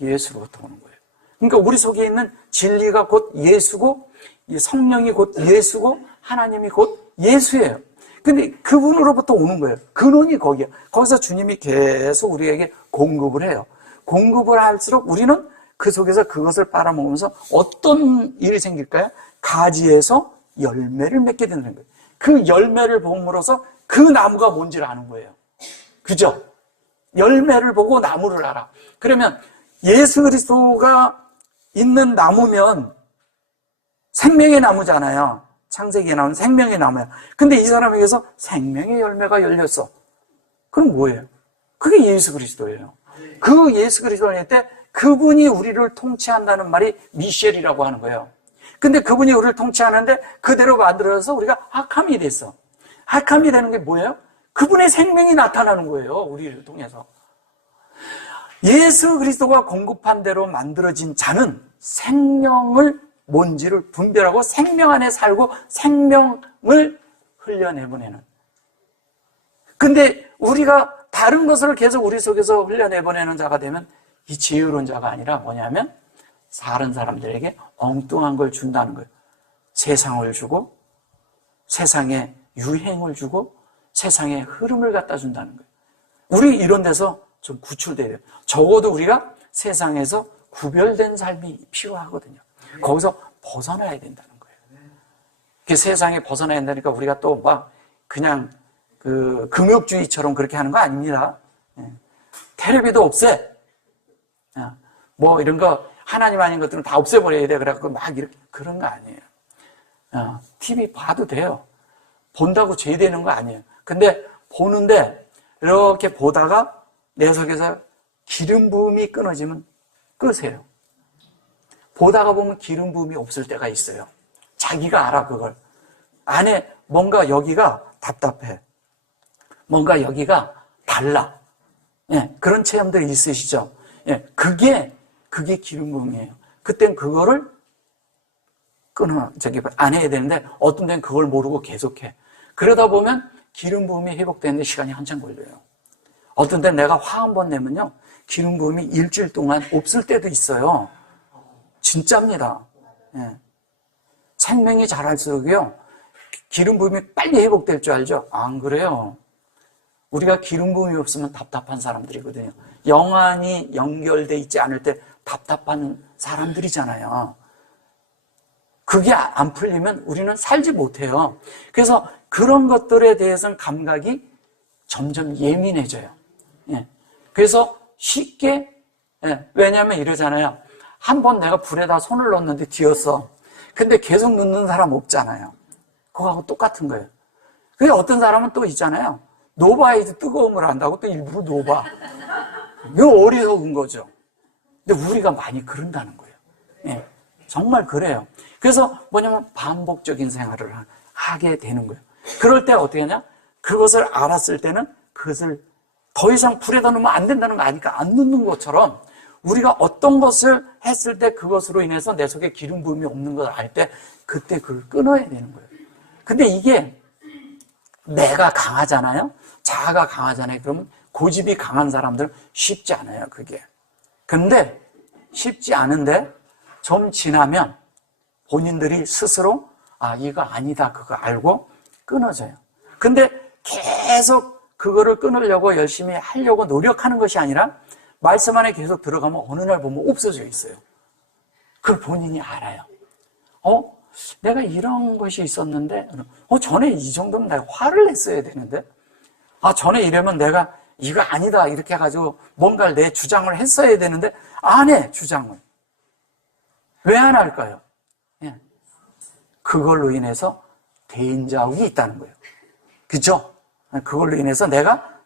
예수로부터 오는 거예요. 그러니까 우리 속에 있는 진리가 곧 예수고 성령이 곧 예수고 하나님이 곧 예수예요. 근데 그분으로부터 오는 거예요. 근원이 거기야. 거기서 주님이 계속 우리에게 공급을 해요. 공급을 할수록 우리는 그 속에서 그것을 빨아먹으면서 어떤 일이 생길까요? 가지에서 열매를 맺게 되는 거예요. 그 열매를 봄으로써 그 나무가 뭔지를 아는 거예요. 그죠? 열매를 보고 나무를 알아. 그러면 예수 그리스도가 있는 나무면 생명의 나무잖아요. 창세기에 나오는 생명의 나무야. 근데 이 사람에게서 생명의 열매가 열렸어. 그럼 뭐예요? 그게 예수 그리스도예요. 그 예수 그리스도일 때 그분이 우리를 통치한다는 말이 미셸이라고 하는 거예요. 근데 그분이 우리를 통치하는데 그대로 만들어서 우리가 악함이 됐어. 악함이 되는 게 뭐예요? 그분의 생명이 나타나는 거예요. 우리를 통해서. 예수 그리스도가 공급한 대로 만들어진 자는 생명을 뭔지를 분별하고 생명 안에 살고 생명을 흘려내보내는. 근데 우리가 다른 것을 계속 우리 속에서 흘려내보내는 자가 되면 이 지혜로운 자가 아니라 뭐냐면 다른 사람들에게 엉뚱한 걸 준다는 거예요. 세상을 주고 세상에 유행을 주고 세상에 흐름을 갖다 준다는 거예요. 우리 이런 데서 좀 구출돼야 돼요. 적어도 우리가 세상에서 구별된 삶이 필요하거든요. 거기서 벗어나야 된다는 거예요. 그 세상에 벗어나야 된다니까 우리가 또 막 그냥 그 금욕주의처럼 그렇게 하는 거 아닙니다. 텔레비도 없애. 뭐 이런 거 하나님 아닌 것들은 다 없애버려야 돼. 그래갖고 막 이렇게 그런 거 아니에요. TV 봐도 돼요. 본다고 죄 되는 거 아니에요. 근데 보는데 이렇게 보다가 내 속에서 기름 부음이 끊어지면 끄세요. 보다가 보면 기름 부음이 없을 때가 있어요. 자기가 알아 그걸. 안에 뭔가 여기가 답답해. 뭔가 여기가 달라. 예, 그런 체험들이 있으시죠? 예, 그게 기름 부음이에요. 그땐 그거를 안 해야 되는데 어떤 데는 그걸 모르고 계속해. 그러다 보면 기름 부음이 회복되는데 시간이 한참 걸려요. 어떤 데는 내가 화 한 번 내면요. 기름 부음이 일주일 동안 없을 때도 있어요. 진짜입니다. 예. 생명이 자랄수록요. 기름 부음이 빨리 회복될 줄 알죠? 안 그래요. 우리가 기름 부음이 없으면 답답한 사람들이거든요. 영안이 연결돼 있지 않을 때 답답한 사람들이잖아요. 그게 안 풀리면 우리는 살지 못해요. 그래서 그런 것들에 대해서는 감각이 점점 예민해져요. 예. 그래서 쉽게, 왜냐하면 이러잖아요. 한 번 내가 불에다 손을 넣었는데 뒤었어. 근데 계속 넣는 사람 없잖아요. 그거하고 똑같은 거예요. 그래서 어떤 사람은 또 있잖아요. 노바야지 뜨거움을 안다고 또 일부러 노바. 이거 어리석은 거죠. 근데 우리가 많이 그런다는 거예요. 예, 정말 그래요. 그래서 뭐냐면 반복적인 생활을 하게 되는 거예요. 그럴 때 어떻게 하냐? 그것을 알았을 때는 그것을 더 이상 불에다 넣으면 안 된다는 거 아니까 안 넣는 것처럼 우리가 어떤 것을 했을 때 그것으로 인해서 내 속에 기름 부음이 없는 걸 알 때 그때 그걸 끊어야 되는 거예요. 근데 이게 내가 강하잖아요. 자아가 강하잖아요. 그러면 고집이 강한 사람들은 쉽지 않아요, 그게. 근데 쉽지 않은데 좀 지나면 본인들이 스스로 이거 아니다 그거 알고 끊어져요. 근데 계속 그거를 끊으려고 열심히 하려고 노력하는 것이 아니라 말씀 안에 계속 들어가면 어느 날 보면 없어져 있어요. 그걸 본인이 알아요. 내가 이런 것이 있었는데 전에 이 정도면 내가 화를 냈어야 되는데 전에 이러면 내가 이거 아니다 이렇게 해가지고 뭔가를 내 주장을 했어야 되는데 안 해, 주장을. 왜 안 할까요? 그걸로 인해서 대인자욱이 있다는 거예요. 그죠? 그걸로 인해서 내가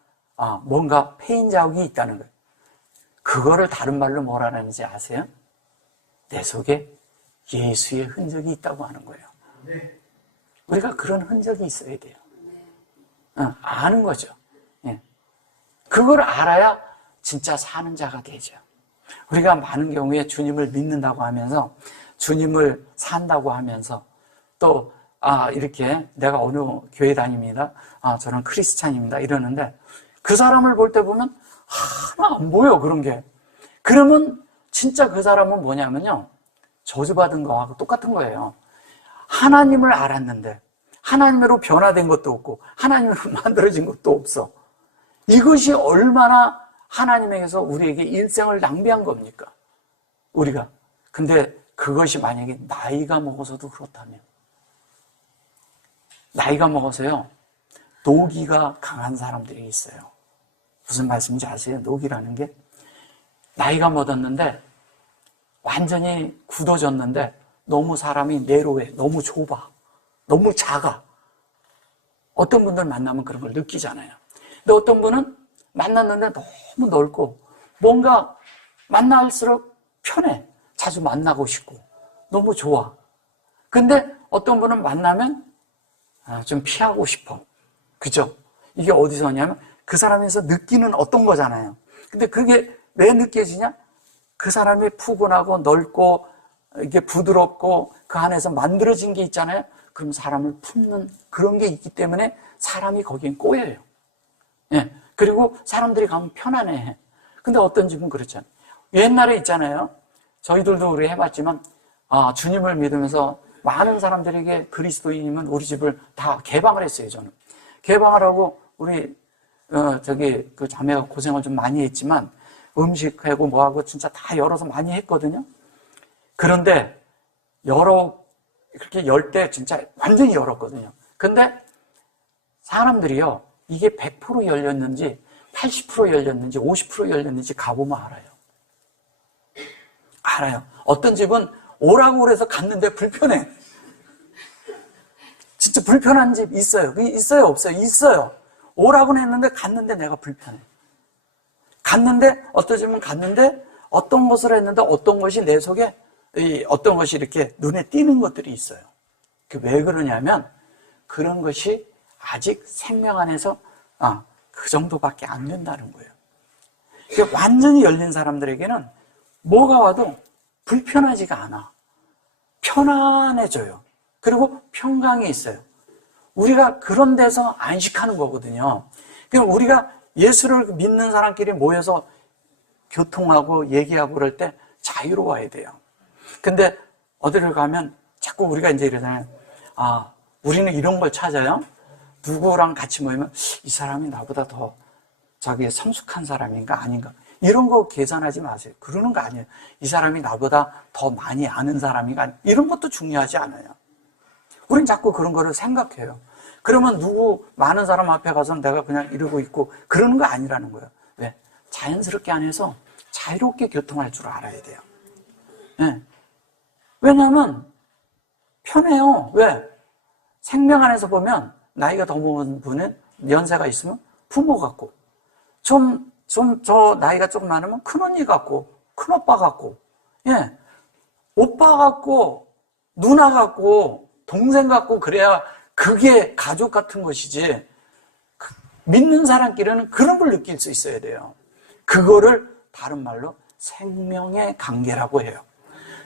뭔가 패인자욱이 있다는 거예요. 그거를 다른 말로 뭐라 하는지 아세요? 내 속에 예수의 흔적이 있다고 하는 거예요. 우리가 그런 흔적이 있어야 돼요. 아는 거죠. 그걸 알아야 진짜 사는 자가 되죠. 우리가 많은 경우에 주님을 믿는다고 하면서 주님을 산다고 하면서 또 이렇게 내가 어느 교회 다닙니다. 저는 크리스찬입니다. 이러는데 그 사람을 볼 때 보면 하나 안 보여 그런 게. 그러면 진짜 그 사람은 뭐냐면요. 저주받은 거하고 똑같은 거예요. 하나님을 알았는데 하나님으로 변화된 것도 없고 하나님으로 만들어진 것도 없어. 이것이 얼마나 하나님에게서 우리에게 일생을 낭비한 겁니까? 우리가. 근데 그것이 만약에 나이가 먹어서도 그렇다면 나이가 먹어서요. 노기가 강한 사람들이 있어요. 무슨 말씀인지 아세요? 노기라는 게 나이가 먹었는데 완전히 굳어졌는데 너무 사람이 내로해. 너무 좁아. 너무 작아. 어떤 분들 만나면 그런 걸 느끼잖아요. 근데 어떤 분은 만났는데 너무 넓고 뭔가 만날수록 편해. 자주 만나고 싶고 너무 좋아. 근데 어떤 분은 만나면 좀 피하고 싶어. 그죠? 이게 어디서 오냐면 그 사람에서 느끼는 어떤 거잖아요. 근데 그게 왜 느껴지냐? 그 사람이 푸근하고 넓고 이게 부드럽고 그 안에서 만들어진 게 있잖아요. 그럼 사람을 품는 그런 게 있기 때문에 사람이 거기엔 꼬여요. 그리고 사람들이 가면 편안해. 근데 어떤 집은 그렇잖아요. 옛날에 있잖아요. 저희들도 우리 해봤지만 주님을 믿으면서 많은 사람들에게 그리스도인이면 우리 집을 다 개방을 했어요. 저는 개방을 하고 우리 그 자매가 고생을 좀 많이 했지만 음식하고 뭐하고 진짜 다 열어서 많이 했거든요. 그런데 그렇게 열 때 진짜 완전히 열었거든요. 근데 사람들이요, 이게 100% 열렸는지 80% 열렸는지 50% 열렸는지 가보면 알아요. 어떤 집은 오라고 그래서 갔는데 불편해. 진짜 불편한 집 있어요. 있어요, 없어요? 있어요. 오라고는 했는데 갔는데 내가 불편해. 갔는데 어떤 집은 갔는데 어떤 것을 했는데 어떤 것이 내 속에 어떤 것이 이렇게 눈에 띄는 것들이 있어요. 왜 그러냐면 그런 것이 아직 생명 안에서 그 정도밖에 안 된다는 거예요. 완전히 열린 사람들에게는 뭐가 와도 불편하지가 않아. 편안해져요. 그리고 평강이 있어요. 우리가 그런 데서 안식하는 거거든요. 그럼 우리가 예수를 믿는 사람끼리 모여서 교통하고 얘기하고 그럴 때 자유로워야 돼요. 근데 어디를 가면 자꾸 우리가 이제 이러잖아요. 우리는 이런 걸 찾아요. 누구랑 같이 모이면 이 사람이 나보다 더 성숙한 사람인가 아닌가. 이런 거 계산하지 마세요. 그러는 거 아니에요. 이 사람이 나보다 더 많이 아는 사람인가. 이런 것도 중요하지 않아요. 우린 자꾸 그런 거를 생각해요. 그러면 많은 사람 앞에 가서 내가 그냥 이러고 있고 그러는 거 아니라는 거예요. 왜? 자연스럽게 안에서 자유롭게 교통할 줄 알아야 돼요. 왜냐하면 편해요. 왜? 생명 안에서 보면 나이가 더 먹은 분은 연세가 있으면 부모 같고 저 나이가 조금 많으면 큰언니 같고 큰오빠 같고 오빠 같고 누나 같고 동생 같고 그래야 그게 가족 같은 것이지. 믿는 사람끼리는 그런 걸 느낄 수 있어야 돼요. 그거를 다른 말로 생명의 관계라고 해요.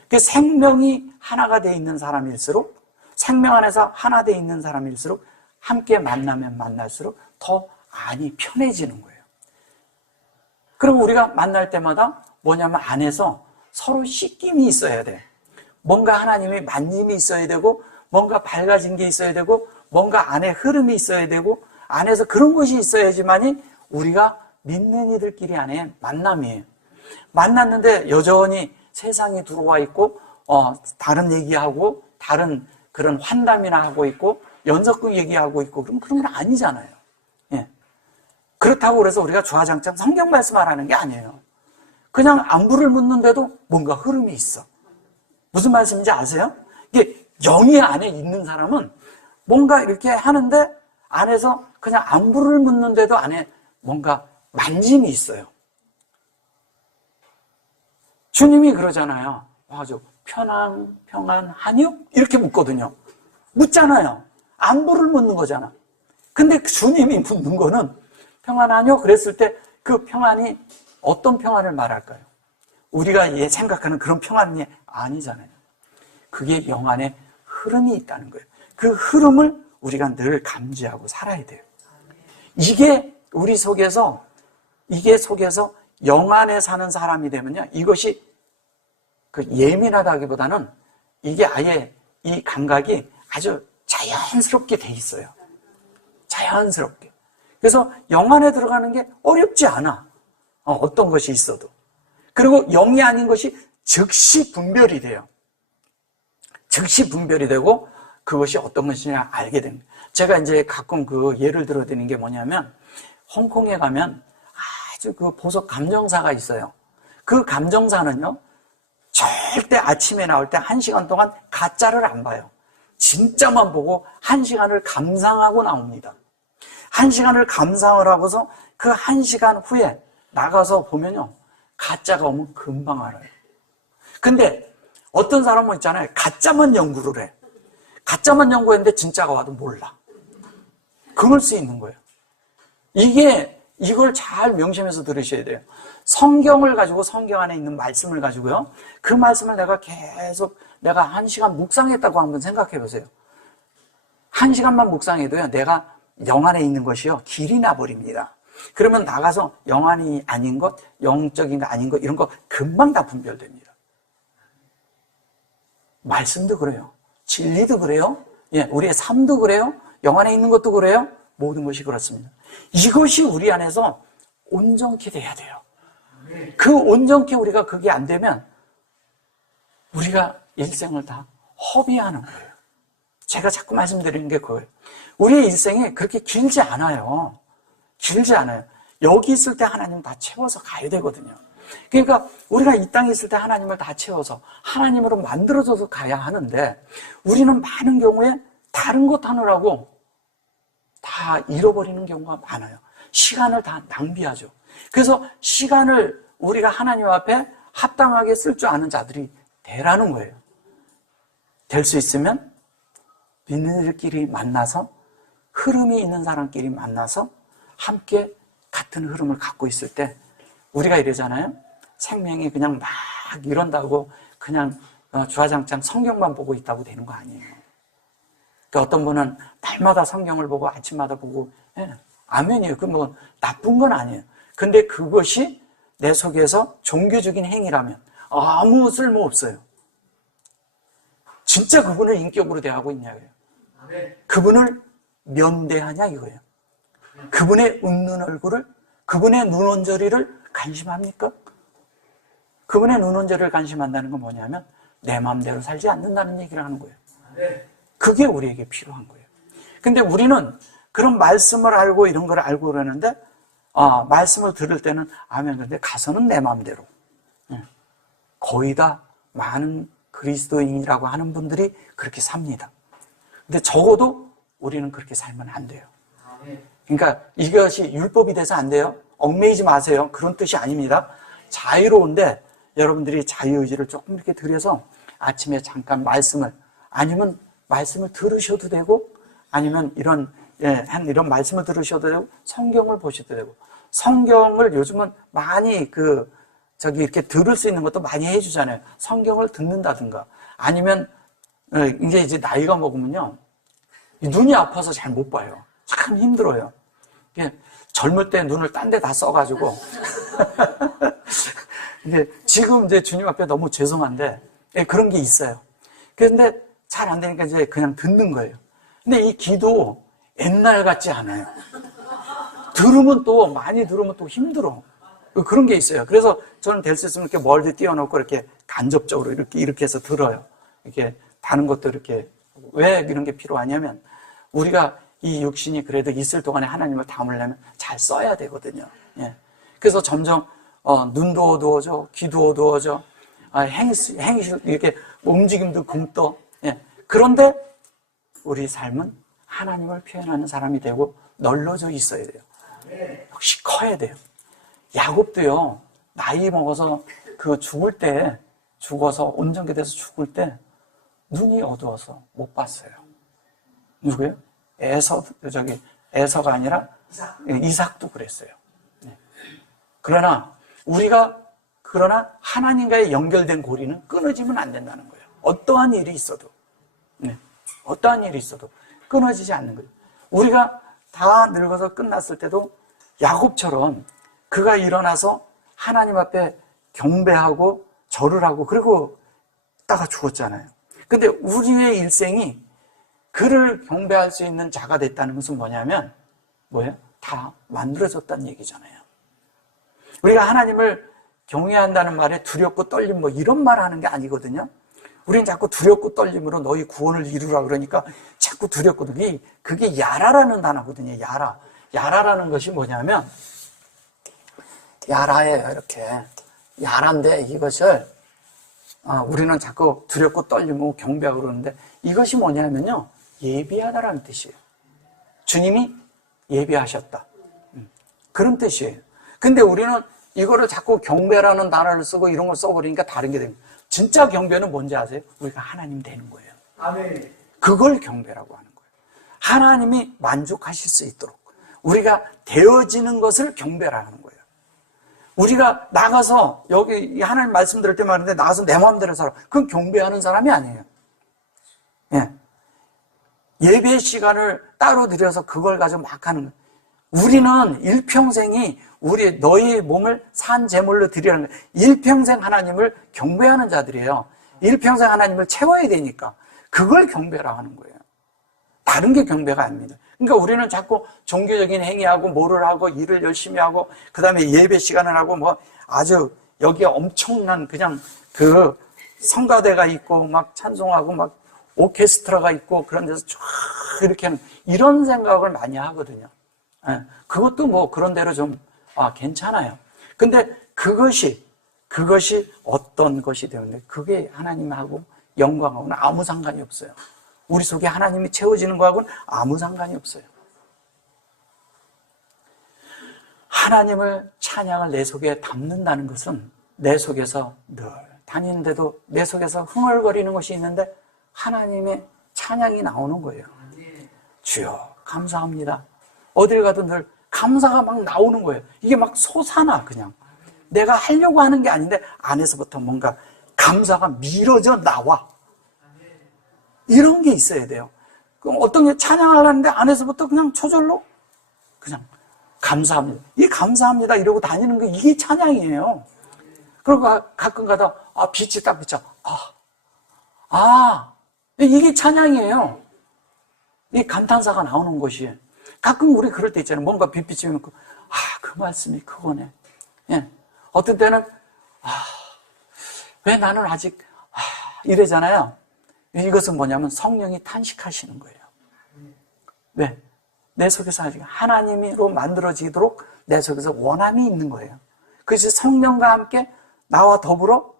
그 생명이 하나가 돼 있는 사람일수록, 생명 안에서 하나 돼 있는 사람일수록 함께 만나면 만날수록 더 안이 편해지는 거예요. 그럼 우리가 만날 때마다 뭐냐면 안에서 서로 씻김이 있어야 돼. 뭔가 하나님의 만짐이 있어야 되고, 뭔가 밝아진 게 있어야 되고, 뭔가 안에 흐름이 있어야 되고, 안에서 그런 것이 있어야지만이 우리가 믿는 이들끼리 안에 만남이에요. 만났는데 여전히 세상이 들어와 있고, 다른 얘기하고, 다른 그런 환담이나 하고 있고, 연속극 얘기하고 있고, 그럼 그런 건 아니잖아요. 예. 그렇다고 그래서 우리가 주화장창 성경 말씀하라는 게 아니에요. 그냥 안부를 묻는데도 뭔가 흐름이 있어. 무슨 말씀인지 아세요? 이게 영이 안에 있는 사람은 뭔가 이렇게 하는데 안에서 그냥 안부를 묻는데도 안에 뭔가 만짐이 있어요. 주님이 그러잖아요. 아주 평안하뇨? 이렇게 묻거든요. 묻잖아요. 안부를 묻는 거잖아. 근데 주님이 묻는 거는 평안하뇨? 그랬을 때 그 평안이 어떤 평안을 말할까요? 우리가 생각하는 그런 평안이 아니잖아요. 그게 영 안에 흐름이 있다는 거예요. 그 흐름을 우리가 늘 감지하고 살아야 돼요. 이게 속에서 영 안에 사는 사람이 되면요, 이것이 예민하다기보다는 이게 아예 이 감각이 아주 자연스럽게 돼 있어요. 자연스럽게. 그래서 영 안에 들어가는 게 어렵지 않아. 어떤 것이 있어도. 그리고 영이 아닌 것이 즉시 분별이 돼요. 즉시 분별이 되고 그것이 어떤 것이냐 알게 됩니다. 제가 이제 가끔 예를 들어 드리는 게 뭐냐면, 홍콩에 가면 아주 보석 감정사가 있어요. 그 감정사는요, 절대 아침에 나올 때 1시간 동안 가짜를 안 봐요. 진짜만 보고 1시간을 감상하고 나옵니다. 1시간을 감상을 하고서 그 1시간 후에 나가서 보면요, 가짜가 오면 금방 알아요. 근데 어떤 사람은 있잖아요, 가짜만 연구를 해. 가짜만 연구했는데 진짜가 와도 몰라. 그럴 수 있는 거예요. 이걸 잘 명심해서 들으셔야 돼요. 성경을 가지고, 성경 안에 있는 말씀을 가지고요, 그 말씀을 내가 1시간 묵상했다고 한번 생각해 보세요. 1시간만 묵상해도요, 내가 영 안에 있는 것이요, 길이 나버립니다. 그러면 나가서 영 안이 아닌 것, 영적인 거 아닌 것, 이런 거 금방 다 분별됩니다. 말씀도 그래요. 진리도 그래요. 예, 우리의 삶도 그래요. 영 안에 있는 것도 그래요. 모든 것이 그렇습니다. 이것이 우리 안에서 온전케 돼야 돼요. 그 온전케 우리가 그게 안 되면 우리가 일생을 다 허비하는 거예요. 제가 자꾸 말씀드리는 게 그거예요. 우리의 일생이 그렇게 길지 않아요. 길지 않아요. 여기 있을 때 하나님 다 채워서 가야 되거든요. 그러니까 우리가 이 땅에 있을 때 하나님을 다 채워서 하나님으로 만들어져서 가야 하는데, 우리는 많은 경우에 다른 것 하느라고 다 잃어버리는 경우가 많아요. 시간을 다 낭비하죠. 그래서 시간을 우리가 하나님 앞에 합당하게 쓸 줄 아는 자들이 되라는 거예요. 될 수 있으면 믿는 이들끼리 만나서, 흐름이 있는 사람끼리 만나서 함께 같은 흐름을 갖고 있을 때, 우리가 이러잖아요. 생명이 그냥 막 이런다고 그냥 주화장창 성경만 보고 있다고 되는 거 아니에요. 그러니까 어떤 분은 날마다 성경을 보고 아침마다 보고, 예, 아멘이에요. 그 뭐 나쁜 건 아니에요. 근데 그것이 내 속에서 종교적인 행위라면 아무 쓸모 없어요. 진짜 그분을 인격으로 대하고 있냐고요. 그분을 면대하냐 이거예요. 그분의 웃는 얼굴을, 그분의 눈온저리를 관심합니까? 그분의 눈온저리를 관심한다는 건 뭐냐면 내 마음대로 살지 않는다는 얘기를 하는 거예요. 그게 우리에게 필요한 거예요. 근데 우리는 그런 말씀을 알고 이런 걸 알고 그러는데, 말씀을 들을 때는 아멘, 근데 가서는 내 마음대로. 거의 다 많은 그리스도인이라고 하는 분들이 그렇게 삽니다. 근데 적어도 우리는 그렇게 살면 안 돼요. 그러니까 이것이 율법이 돼서 안 돼요. 얽매이지 마세요. 그런 뜻이 아닙니다. 자유로운데 여러분들이 자유의지를 조금 이렇게 들여서 아침에 잠깐 말씀을, 아니면 말씀을 들으셔도 되고, 아니면 이런 말씀을 들으셔도 되고, 성경을 보셔도 되고, 성경을 요즘은 많이 이렇게 들을 수 있는 것도 많이 해주잖아요. 성경을 듣는다든가. 아니면, 이제 나이가 먹으면요. 눈이 아파서 잘 못 봐요. 참 힘들어요. 젊을 때 눈을 딴 데 다 써가지고. 근데 지금 이제 주님 앞에 너무 죄송한데, 그런 게 있어요. 그런데 잘 안 되니까 이제 그냥 듣는 거예요. 근데 이 귀도 옛날 같지 않아요. 많이 들으면 또 힘들어. 그런 게 있어요. 그래서 저는 될 수 있으면 이렇게 멀리 띄워놓고 이렇게 간접적으로 이렇게 해서 들어요. 이렇게 다른 것도 이렇게. 왜 이런 게 필요하냐면, 우리가 이 육신이 그래도 있을 동안에 하나님을 담으려면 잘 써야 되거든요. 예. 그래서 점점, 눈도 어두워져, 귀도 어두워져, 행실, 이렇게 움직임도 굼떠. 예. 그런데 우리 삶은 하나님을 표현하는 사람이 되고 널널져 있어야 돼요. 역시 커야 돼요. 야곱도요, 나이 먹어서 죽을 때, 죽어서 온전케 돼서 죽을 때 눈이 어두워서 못 봤어요. 누구요? 에서가 아니라 이삭도 그랬어요. 그러나 하나님과의 연결된 고리는 끊어지면 안 된다는 거예요. 어떠한 일이 있어도 끊어지지 않는 거예요. 우리가 다 늙어서 끝났을 때도 야곱처럼 그가 일어나서 하나님 앞에 경배하고 절을 하고 그리고 있다가 죽었잖아요. 근데 우리의 일생이 그를 경배할 수 있는 자가 됐다는 것은 뭐냐면 다 만들어졌다는 얘기잖아요. 우리가 하나님을 경외한다는 말에 두렵고 떨림 이런 말 하는 게 아니거든요. 우리는 자꾸 두렵고 떨림으로 너희 구원을 이루라 그러니까 자꾸 두렵고 그게 야라라는 단어거든요. 야라라는 것이 뭐냐면 야라예요. 이렇게 야란데 이것을 우리는 자꾸 두렵고 떨리고 경배하고 그러는데 이것이 뭐냐면요. 예비하다라는 뜻이에요. 주님이 예비하셨다. 그런 뜻이에요. 근데 우리는 이거를 자꾸 경배라는 단어를 쓰고 이런 걸 써버리니까 다른 게 됩니다. 진짜 경배는 뭔지 아세요? 우리가 하나님 되는 거예요. 아멘. 그걸 경배라고 하는 거예요. 하나님이 만족하실 수 있도록 우리가 되어지는 것을 경배라는 거예요. 우리가 나가서 여기 하나님 말씀 들을 때 말인데 나가서 내 마음대로 살아. 그건 경배하는 사람이 아니에요. 예. 예배 시간을 따로 들여서 그걸 가지고 막 하는 거예요. 우리는 일평생이 너희 몸을 산 제물로 드리라는 거예요. 일평생 하나님을 경배하는 자들이에요. 일평생 하나님을 채워야 되니까 그걸 경배라 하는 거예요. 다른 게 경배가 아닙니다. 그러니까 우리는 자꾸 종교적인 행위하고 뭐를 하고 일을 열심히 하고 그 다음에 예배 시간을 하고 아주 여기에 엄청난 그냥 성가대가 있고 막 찬송하고 막 오케스트라가 있고 그런 데서 쫙 이렇게 하는 이런 생각을 많이 하거든요. 예, 그것도 그런 대로 좀 괜찮아요. 근데 그것이 어떤 것이 되는데 그게 하나님하고 영광하고는 아무 상관이 없어요. 우리 속에 하나님이 채워지는 거하고는 아무 상관이 없어요. 하나님을 찬양을 내 속에 담는다는 것은 내 속에서 늘 다니는데도 내 속에서 흥얼거리는 것이 있는데 하나님의 찬양이 나오는 거예요. 주여 감사합니다. 어딜 가든 늘 감사가 막 나오는 거예요. 이게 막 솟아나 그냥. 내가 하려고 하는 게 아닌데 안에서부터 뭔가 감사가 밀어져 나와. 이런 게 있어야 돼요. 그럼 어떤 게 찬양하려는데 안에서부터 그냥 저절로 그냥 감사합니다. 이 감사합니다 이러고 다니는 게 이게 찬양이에요. 그리고 가끔 가다 빛이 딱 비쳐. 이게 찬양이에요. 이 감탄사가 나오는 것이. 가끔 우리 그럴 때 있잖아요. 뭔가 빛 비치면 그 말씀이 그거네. 예. 어떤 때는 왜 나는 아직 이래잖아요. 이것은 뭐냐면 성령이 탄식하시는 거예요. 왜? 내 속에서 아직 하나님으로 만들어지도록 내 속에서 원함이 있는 거예요. 그래서 성령과 함께 나와 더불어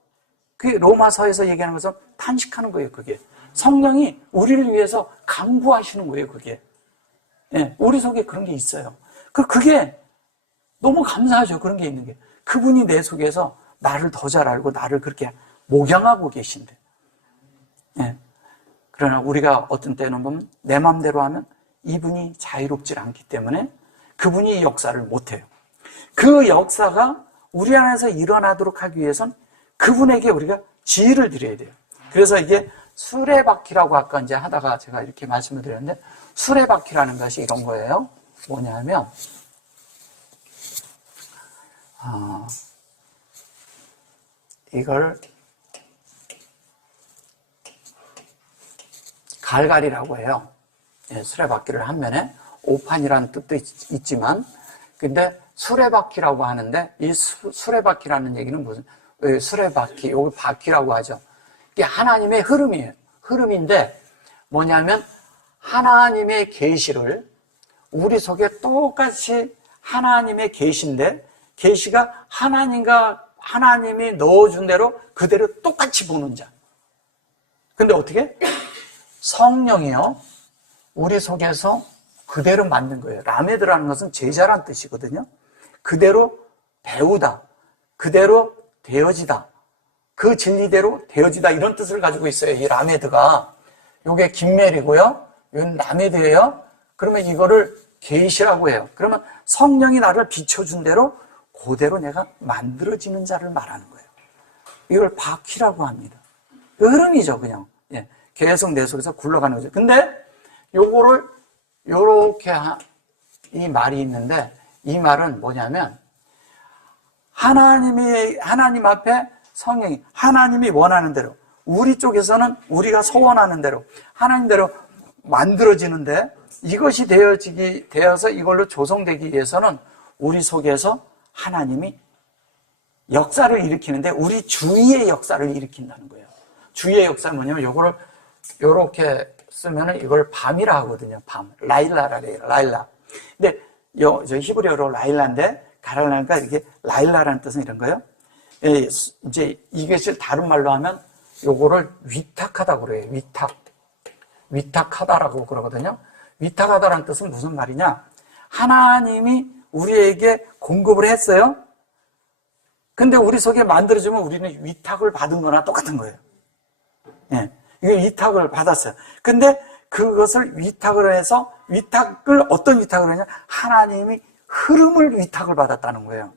그 로마서에서 얘기하는 것은 탄식하는 거예요. 그게 성령이 우리를 위해서 강구하시는 거예요. 그게 우리 속에 그런 게 있어요. 그게 너무 감사하죠. 그런 게 있는 게 그분이 내 속에서 나를 더 잘 알고 나를 그렇게 목양하고 계신데. 그러나 우리가 어떤 때는 보면 내 마음대로 하면 이분이 자유롭지 않기 때문에 그분이 역사를 못해요. 그 역사가 우리 안에서 일어나도록 하기 위해선 그분에게 우리가 지혜를 드려야 돼요. 그래서 이게 수레바퀴라고 아까 이제 하다가 제가 이렇게 말씀을 드렸는데, 수레바퀴라는 것이 이런 거예요. 뭐냐면, 이걸 갈갈이라고 해요. 예, 수레바퀴를 한 면에 오판이라는 뜻도 있지만, 근데 수레바퀴라고 하는데, 이 수레바퀴라는 얘기는 무슨, 수레바퀴, 요거 바퀴라고 하죠. 이게 하나님의 흐름이에요. 흐름인데 뭐냐면 하나님의 계시를 우리 속에 똑같이 하나님의 계시인데, 계시가 하나님이 넣어준 대로 그대로 똑같이 보는 자. 근데 어떻게? 성령이요, 우리 속에서 그대로 만든 거예요. 라메드라는 것은 제자란 뜻이거든요. 그대로 배우다, 그대로 되어지다, 그 진리대로 되어지다, 이런 뜻을 가지고 있어요. 이 라메드가. 요게 김멜이고요, 이건 라메드예요. 그러면 이거를 계시라고 해요. 그러면 성령이 나를 비춰준 대로 그대로 내가 만들어지는 자를 말하는 거예요. 이걸 바퀴라고 합니다. 그 흐름이죠, 그냥. 예, 계속 내 속에서 굴러가는 거죠. 근데 요거를 요렇게 이 말이 있는데, 이 말은 뭐냐면 하나님 앞에 성령이 하나님이 원하는 대로, 우리 쪽에서는 우리가 소원하는 대로 하나님대로 만들어지는데, 이것이 되어서 이걸로 조성되기 위해서는 우리 속에서 하나님이 역사를 일으키는데, 우리 주위의 역사를 일으킨다는 거예요. 주위의 역사는 뭐냐면, 요거를 요렇게 쓰면은 이걸 밤이라 하거든요. 밤. 라일라라 그래요. 라일라. 근데 저 히브리어로 라일라인데, 가라라니까 이게 라일라라는 뜻은 이런 거예요. 이제 이것을 다른 말로 하면 요거를 위탁하다고 그래요. 위탁하다라고 그러거든요. 위탁하다라는 뜻은 무슨 말이냐? 하나님이 우리에게 공급을 했어요. 근데 우리 속에 만들어지면 우리는 위탁을 받은 거나 똑같은 거예요. 예. 이게 위탁을 받았어요. 근데 그것을 위탁을 해서, 어떤 위탁을 하냐? 하나님이 흐름을 위탁을 받았다는 거예요.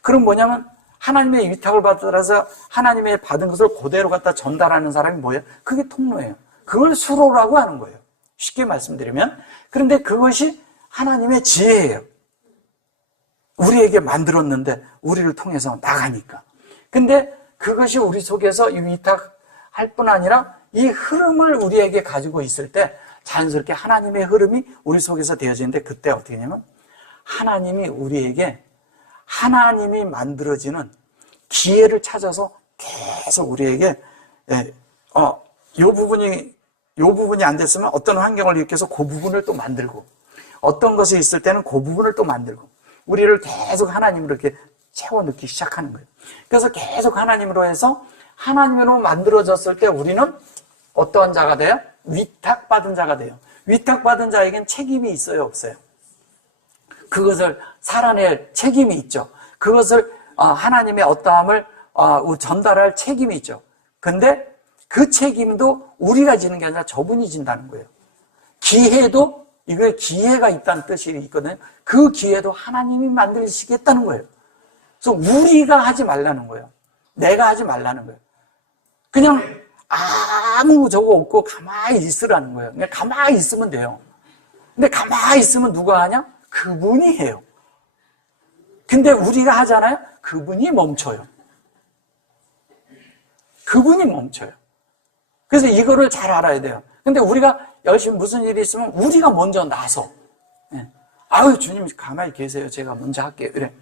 그럼 뭐냐면, 하나님의 위탁을 받아서 하나님의 받은 것을 그대로 갖다 전달하는 사람이 뭐예요? 그게 통로예요. 그걸 수로라고 하는 거예요. 쉽게 말씀드리면. 그런데 그것이 하나님의 지혜예요. 우리에게 만들었는데 우리를 통해서 나가니까. 근데 그것이 우리 속에서 이 위탁할 뿐 아니라 이 흐름을 우리에게 가지고 있을 때 자연스럽게 하나님의 흐름이 우리 속에서 되어지는데, 그때 어떻게 하냐면 하나님이 우리에게 하나님이 만들어지는 기회를 찾아서 계속 우리에게 요 부분이 안 됐으면 어떤 환경을 일으켜서 그 부분을 또 만들고, 어떤 것이 있을 때는 그 부분을 또 만들고, 우리를 계속 하나님으로 이렇게 채워 넣기 시작하는 거예요. 그래서 계속 하나님으로 해서 하나님으로 만들어졌을 때 우리는 어떠한 자가 돼요? 위탁받은 자가 돼요. 위탁받은 자에겐 책임이 있어요, 없어요? 그것을 살아낼 책임이 있죠. 그것을 하나님의 어떠함을 전달할 책임이 있죠. 근데 그 책임도 우리가 지는 게 아니라 저분이 진다는 거예요. 기회도, 이거에 기회가 있다는 뜻이 있거든요. 그 기회도 하나님이 만드시겠다는 거예요. 그래서 우리가 하지 말라는 거예요. 내가 하지 말라는 거예요. 그냥 아무 저거 없고 가만히 있으라는 거예요. 그냥 가만히 있으면 돼요. 근데 가만히 있으면 누가 하냐? 그분이 해요. 근데 우리가 하잖아요? 그분이 멈춰요. 그분이 멈춰요. 그래서 이거를 잘 알아야 돼요. 근데 우리가 열심히 무슨 일이 있으면 우리가 먼저 나서, 아유, 주님 가만히 계세요. 제가 먼저 할게요. 이래.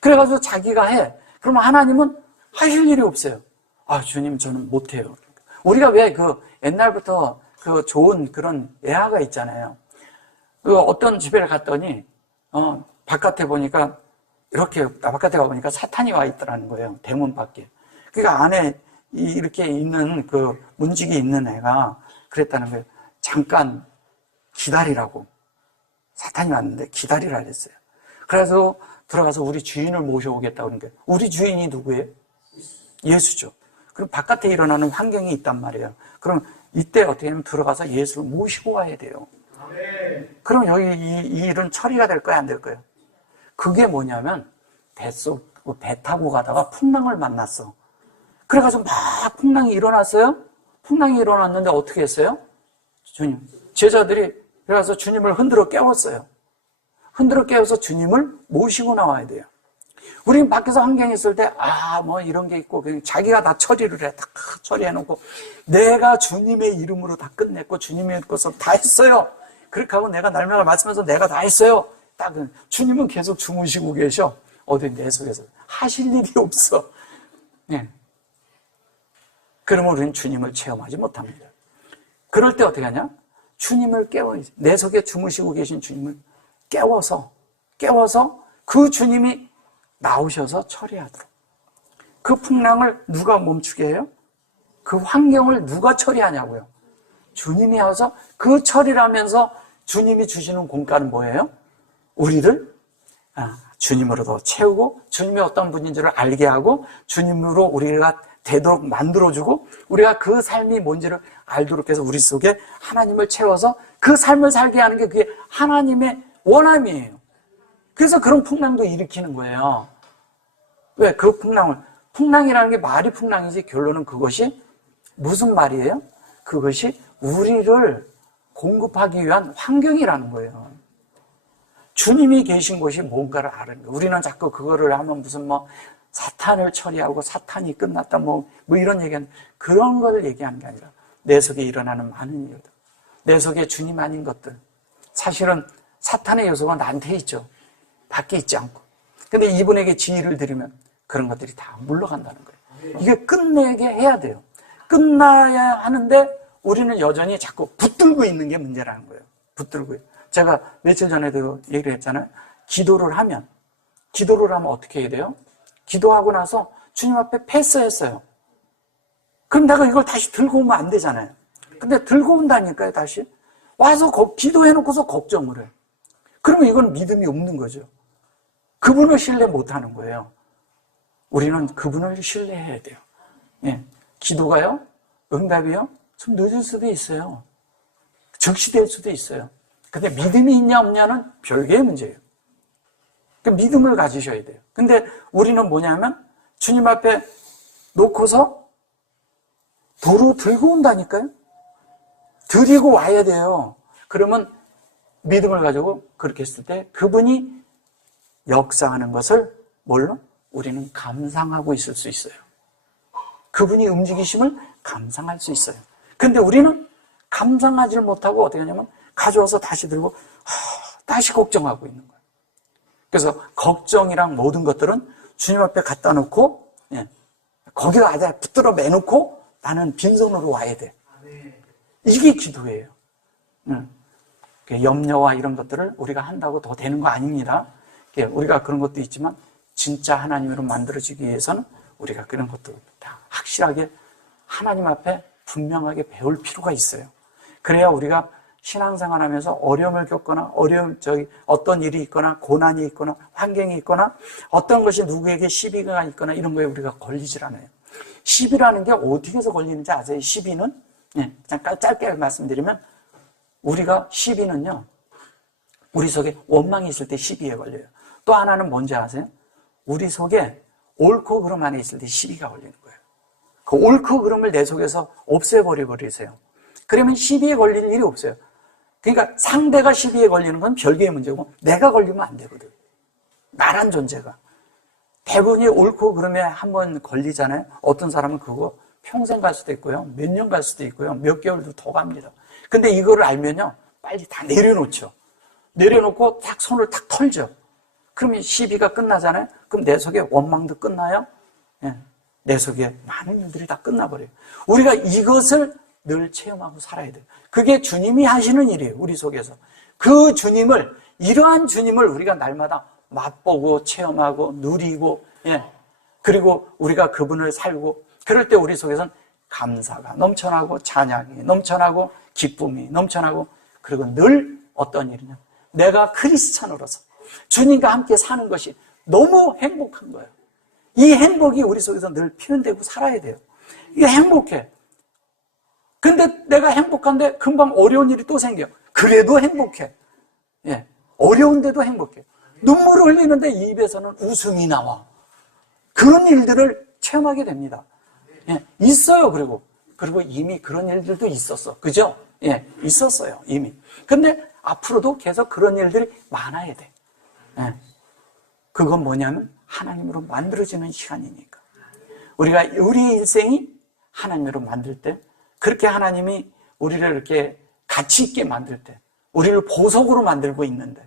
그래가지고 자기가 해. 그러면 하나님은 하실 일이 없어요. 아, 주님 저는 못해요. 우리가 왜 옛날부터 좋은 그런 예화가 있잖아요. 어떤 집에 갔더니, 바깥에 보니까, 바깥에 가보니까 사탄이 와 있더라는 거예요. 대문 밖에. 그러니까 안에 이렇게 있는 문지기 있는 애가 그랬다는 거예요. 잠깐 기다리라고. 사탄이 왔는데 기다리라 그랬어요. 그래서 들어가서 우리 주인을 모셔오겠다고 그러는 거예요. 우리 주인이 누구예요? 예수죠. 그럼 바깥에 일어나는 환경이 있단 말이에요. 그럼 이때 어떻게 하면 들어가서 예수를 모시고 와야 돼요. 그럼 여기 이 일은 처리가 될 거야, 안 될 거예요? 그게 뭐냐면 배 타고 가다가 풍랑을 만났어. 그래가지고 막 풍랑이 일어났어요. 풍랑이 일어났는데 어떻게 했어요? 주님, 제자들이 그래서 주님을 흔들어 깨웠어요. 흔들어 깨워서 주님을 모시고 나와야 돼요. 우리는 밖에서 환경이 있을 때, 뭐 이런 게 있고, 그냥 자기가 다 처리를 해. 다 처리해놓고, 내가 주님의 이름으로 다 끝냈고, 주님의 것을 다 했어요. 그렇게 하고 내가 날마다 말씀해서 내가 다 했어요. 딱, 주님은 계속 주무시고 계셔. 어디 내 속에서. 하실 일이 없어. 예. 그러면 우리는 주님을 체험하지 못합니다. 그럴 때 어떻게 하냐? 주님을 깨워야지. 내 속에 주무시고 계신 주님을 깨워서 그 주님이 나오셔서 처리하도록. 그 풍랑을 누가 멈추게 해요? 그 환경을 누가 처리하냐고요? 주님이 와서 그 처리를 하면서 주님이 주시는 공과는 뭐예요? 우리를 주님으로도 채우고 주님이 어떤 분인지를 알게 하고 주님으로 우리가 되도록 만들어주고 우리가 그 삶이 뭔지를 알도록 해서 우리 속에 하나님을 채워서 그 삶을 살게 하는 게 그게 하나님의 원함이에요. 그래서 그런 풍랑도 일으키는 거예요. 왜? 그 풍랑이라는 게 말이 풍랑이지 결론은 그것이 무슨 말이에요? 그것이 우리를 공급하기 위한 환경이라는 거예요. 주님이 계신 곳이 뭔가를 아는 거예요. 우리는 자꾸 그거를 하면 무슨 사탄을 처리하고 사탄이 끝났다 이런 얘기하는 그런 걸 얘기하는 게 아니라 내 속에 일어나는 많은 일들, 내 속에 주님 아닌 것들. 사실은 사탄의 요소가 나한테 있죠. 밖에 있지 않고. 근데 이분에게 지휘를 드리면 그런 것들이 다 물러간다는 거예요. 이게 끝내게 해야 돼요. 끝나야 하는데 우리는 여전히 자꾸 붙들고 있는 게 문제라는 거예요. 붙들고요. 제가 며칠 전에도 얘기를 했잖아요. 기도를 하면 어떻게 해야 돼요? 기도하고 나서 주님 앞에 패스했어요. 그럼 내가 이걸 다시 들고 오면 안 되잖아요. 근데 들고 온다니까요, 다시. 와서 기도해놓고서 걱정을 해요. 그러면 이건 믿음이 없는 거죠. 그분을 신뢰 못하는 거예요. 우리는 그분을 신뢰해야 돼요. 예. 기도가요, 응답이요, 좀 늦을 수도 있어요. 즉시될 수도 있어요. 근데 믿음이 있냐 없냐는 별개의 문제예요. 그 믿음을 가지셔야 돼요. 근데 우리는 뭐냐면 주님 앞에 놓고서 도로 들고 온다니까요. 드리고 와야 돼요. 그러면 믿음을 가지고 그렇게 했을 때 그분이 역사하는 것을 뭘로? 우리는 감상하고 있을 수 있어요. 그분이 움직이심을 감상할 수 있어요. 근데 우리는 감상하지를 못하고 어떻게 하냐면 가져와서 다시 들고 다시 걱정하고 있는 거예요. 그래서 걱정이랑 모든 것들은 주님 앞에 갖다 놓고 거기다 아주 붙들어 매놓고 나는 빈손으로 와야 돼. 이게 기도예요. 염려와 이런 것들을 우리가 한다고 더 되는 거 아닙니다. 우리가 그런 것도 있지만 진짜 하나님으로 만들어지기 위해서는 우리가 그런 것도 다 확실하게 하나님 앞에 분명하게 배울 필요가 있어요. 그래야 우리가 신앙생활하면서 어려움을 겪거나 어떤 일이 있거나 고난이 있거나 환경이 있거나 어떤 것이 누구에게 시비가 있거나 이런 거에 우리가 걸리질 않아요. 시비라는 게 어디에서 걸리는지 아세요? 시비는 잠깐 짧게 말씀드리면 우리가 시비는요 우리 속에 원망이 있을 때 시비에 걸려요. 또 하나는 뭔지 아세요? 우리 속에 옳고 그름 안에 있을 때 시비가 걸리는 거예요. 그 옳고 그름을 내 속에서 없애버리세요. 그러면 시비에 걸릴 일이 없어요. 그러니까 상대가 시비에 걸리는 건 별개의 문제고 내가 걸리면 안 되거든. 나란 존재가. 대부분이 옳고 그름에 한번 걸리잖아요. 어떤 사람은 그거 평생 갈 수도 있고요. 몇 년 갈 수도 있고요. 몇 개월도 더 갑니다. 근데 이거를 알면요. 빨리 다 내려놓죠. 내려놓고 딱 손을 탁 털죠. 그러면 시비가 끝나잖아요. 그럼 내 속에 원망도 끝나요. 내 속에 많은 일들이 다 끝나버려요. 우리가 이것을 늘 체험하고 살아야 돼요. 그게 주님이 하시는 일이에요. 우리 속에서. 그 주님을, 이러한 주님을 우리가 날마다 맛보고 체험하고 누리고 그리고 우리가 그분을 살고 그럴 때 우리 속에서는 감사가 넘쳐나고 찬양이 넘쳐나고 기쁨이 넘쳐나고 그리고 늘 어떤 일이냐 내가 크리스찬으로서 주님과 함께 사는 것이 너무 행복한 거예요. 이 행복이 우리 속에서 늘 표현되고 살아야 돼요. 이게 행복해. 근데 내가 행복한데 금방 어려운 일이 또 생겨. 그래도 행복해. 어려운데도 행복해. 눈물을 흘리는데 입에서는 웃음이 나와. 그런 일들을 체험하게 됩니다. 예, 있어요. 그리고 이미 그런 일들도 있었어. 그죠? 예, 있었어요. 이미. 근데 앞으로도 계속 그런 일들이 많아야 돼. 예. 그건 뭐냐면 하나님으로 만들어지는 시간이니까. 우리가 우리 인생이 하나님으로 만들 때, 그렇게 하나님이 우리를 이렇게 가치 있게 만들 때, 우리를 보석으로 만들고 있는데,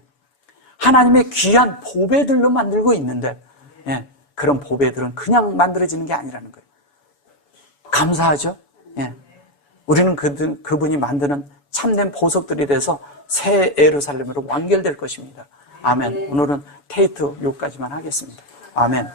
하나님의 귀한 보배들로 만들고 있는데, 예, 그런 보배들은 그냥 만들어지는 게 아니라는 거예요. 감사하죠? 예. 우리는 그분이 만드는 참된 보석들이 돼서 새 예루살렘으로 완결될 것입니다. 아멘. 오늘은 테이트 6까지만 하겠습니다. 아멘.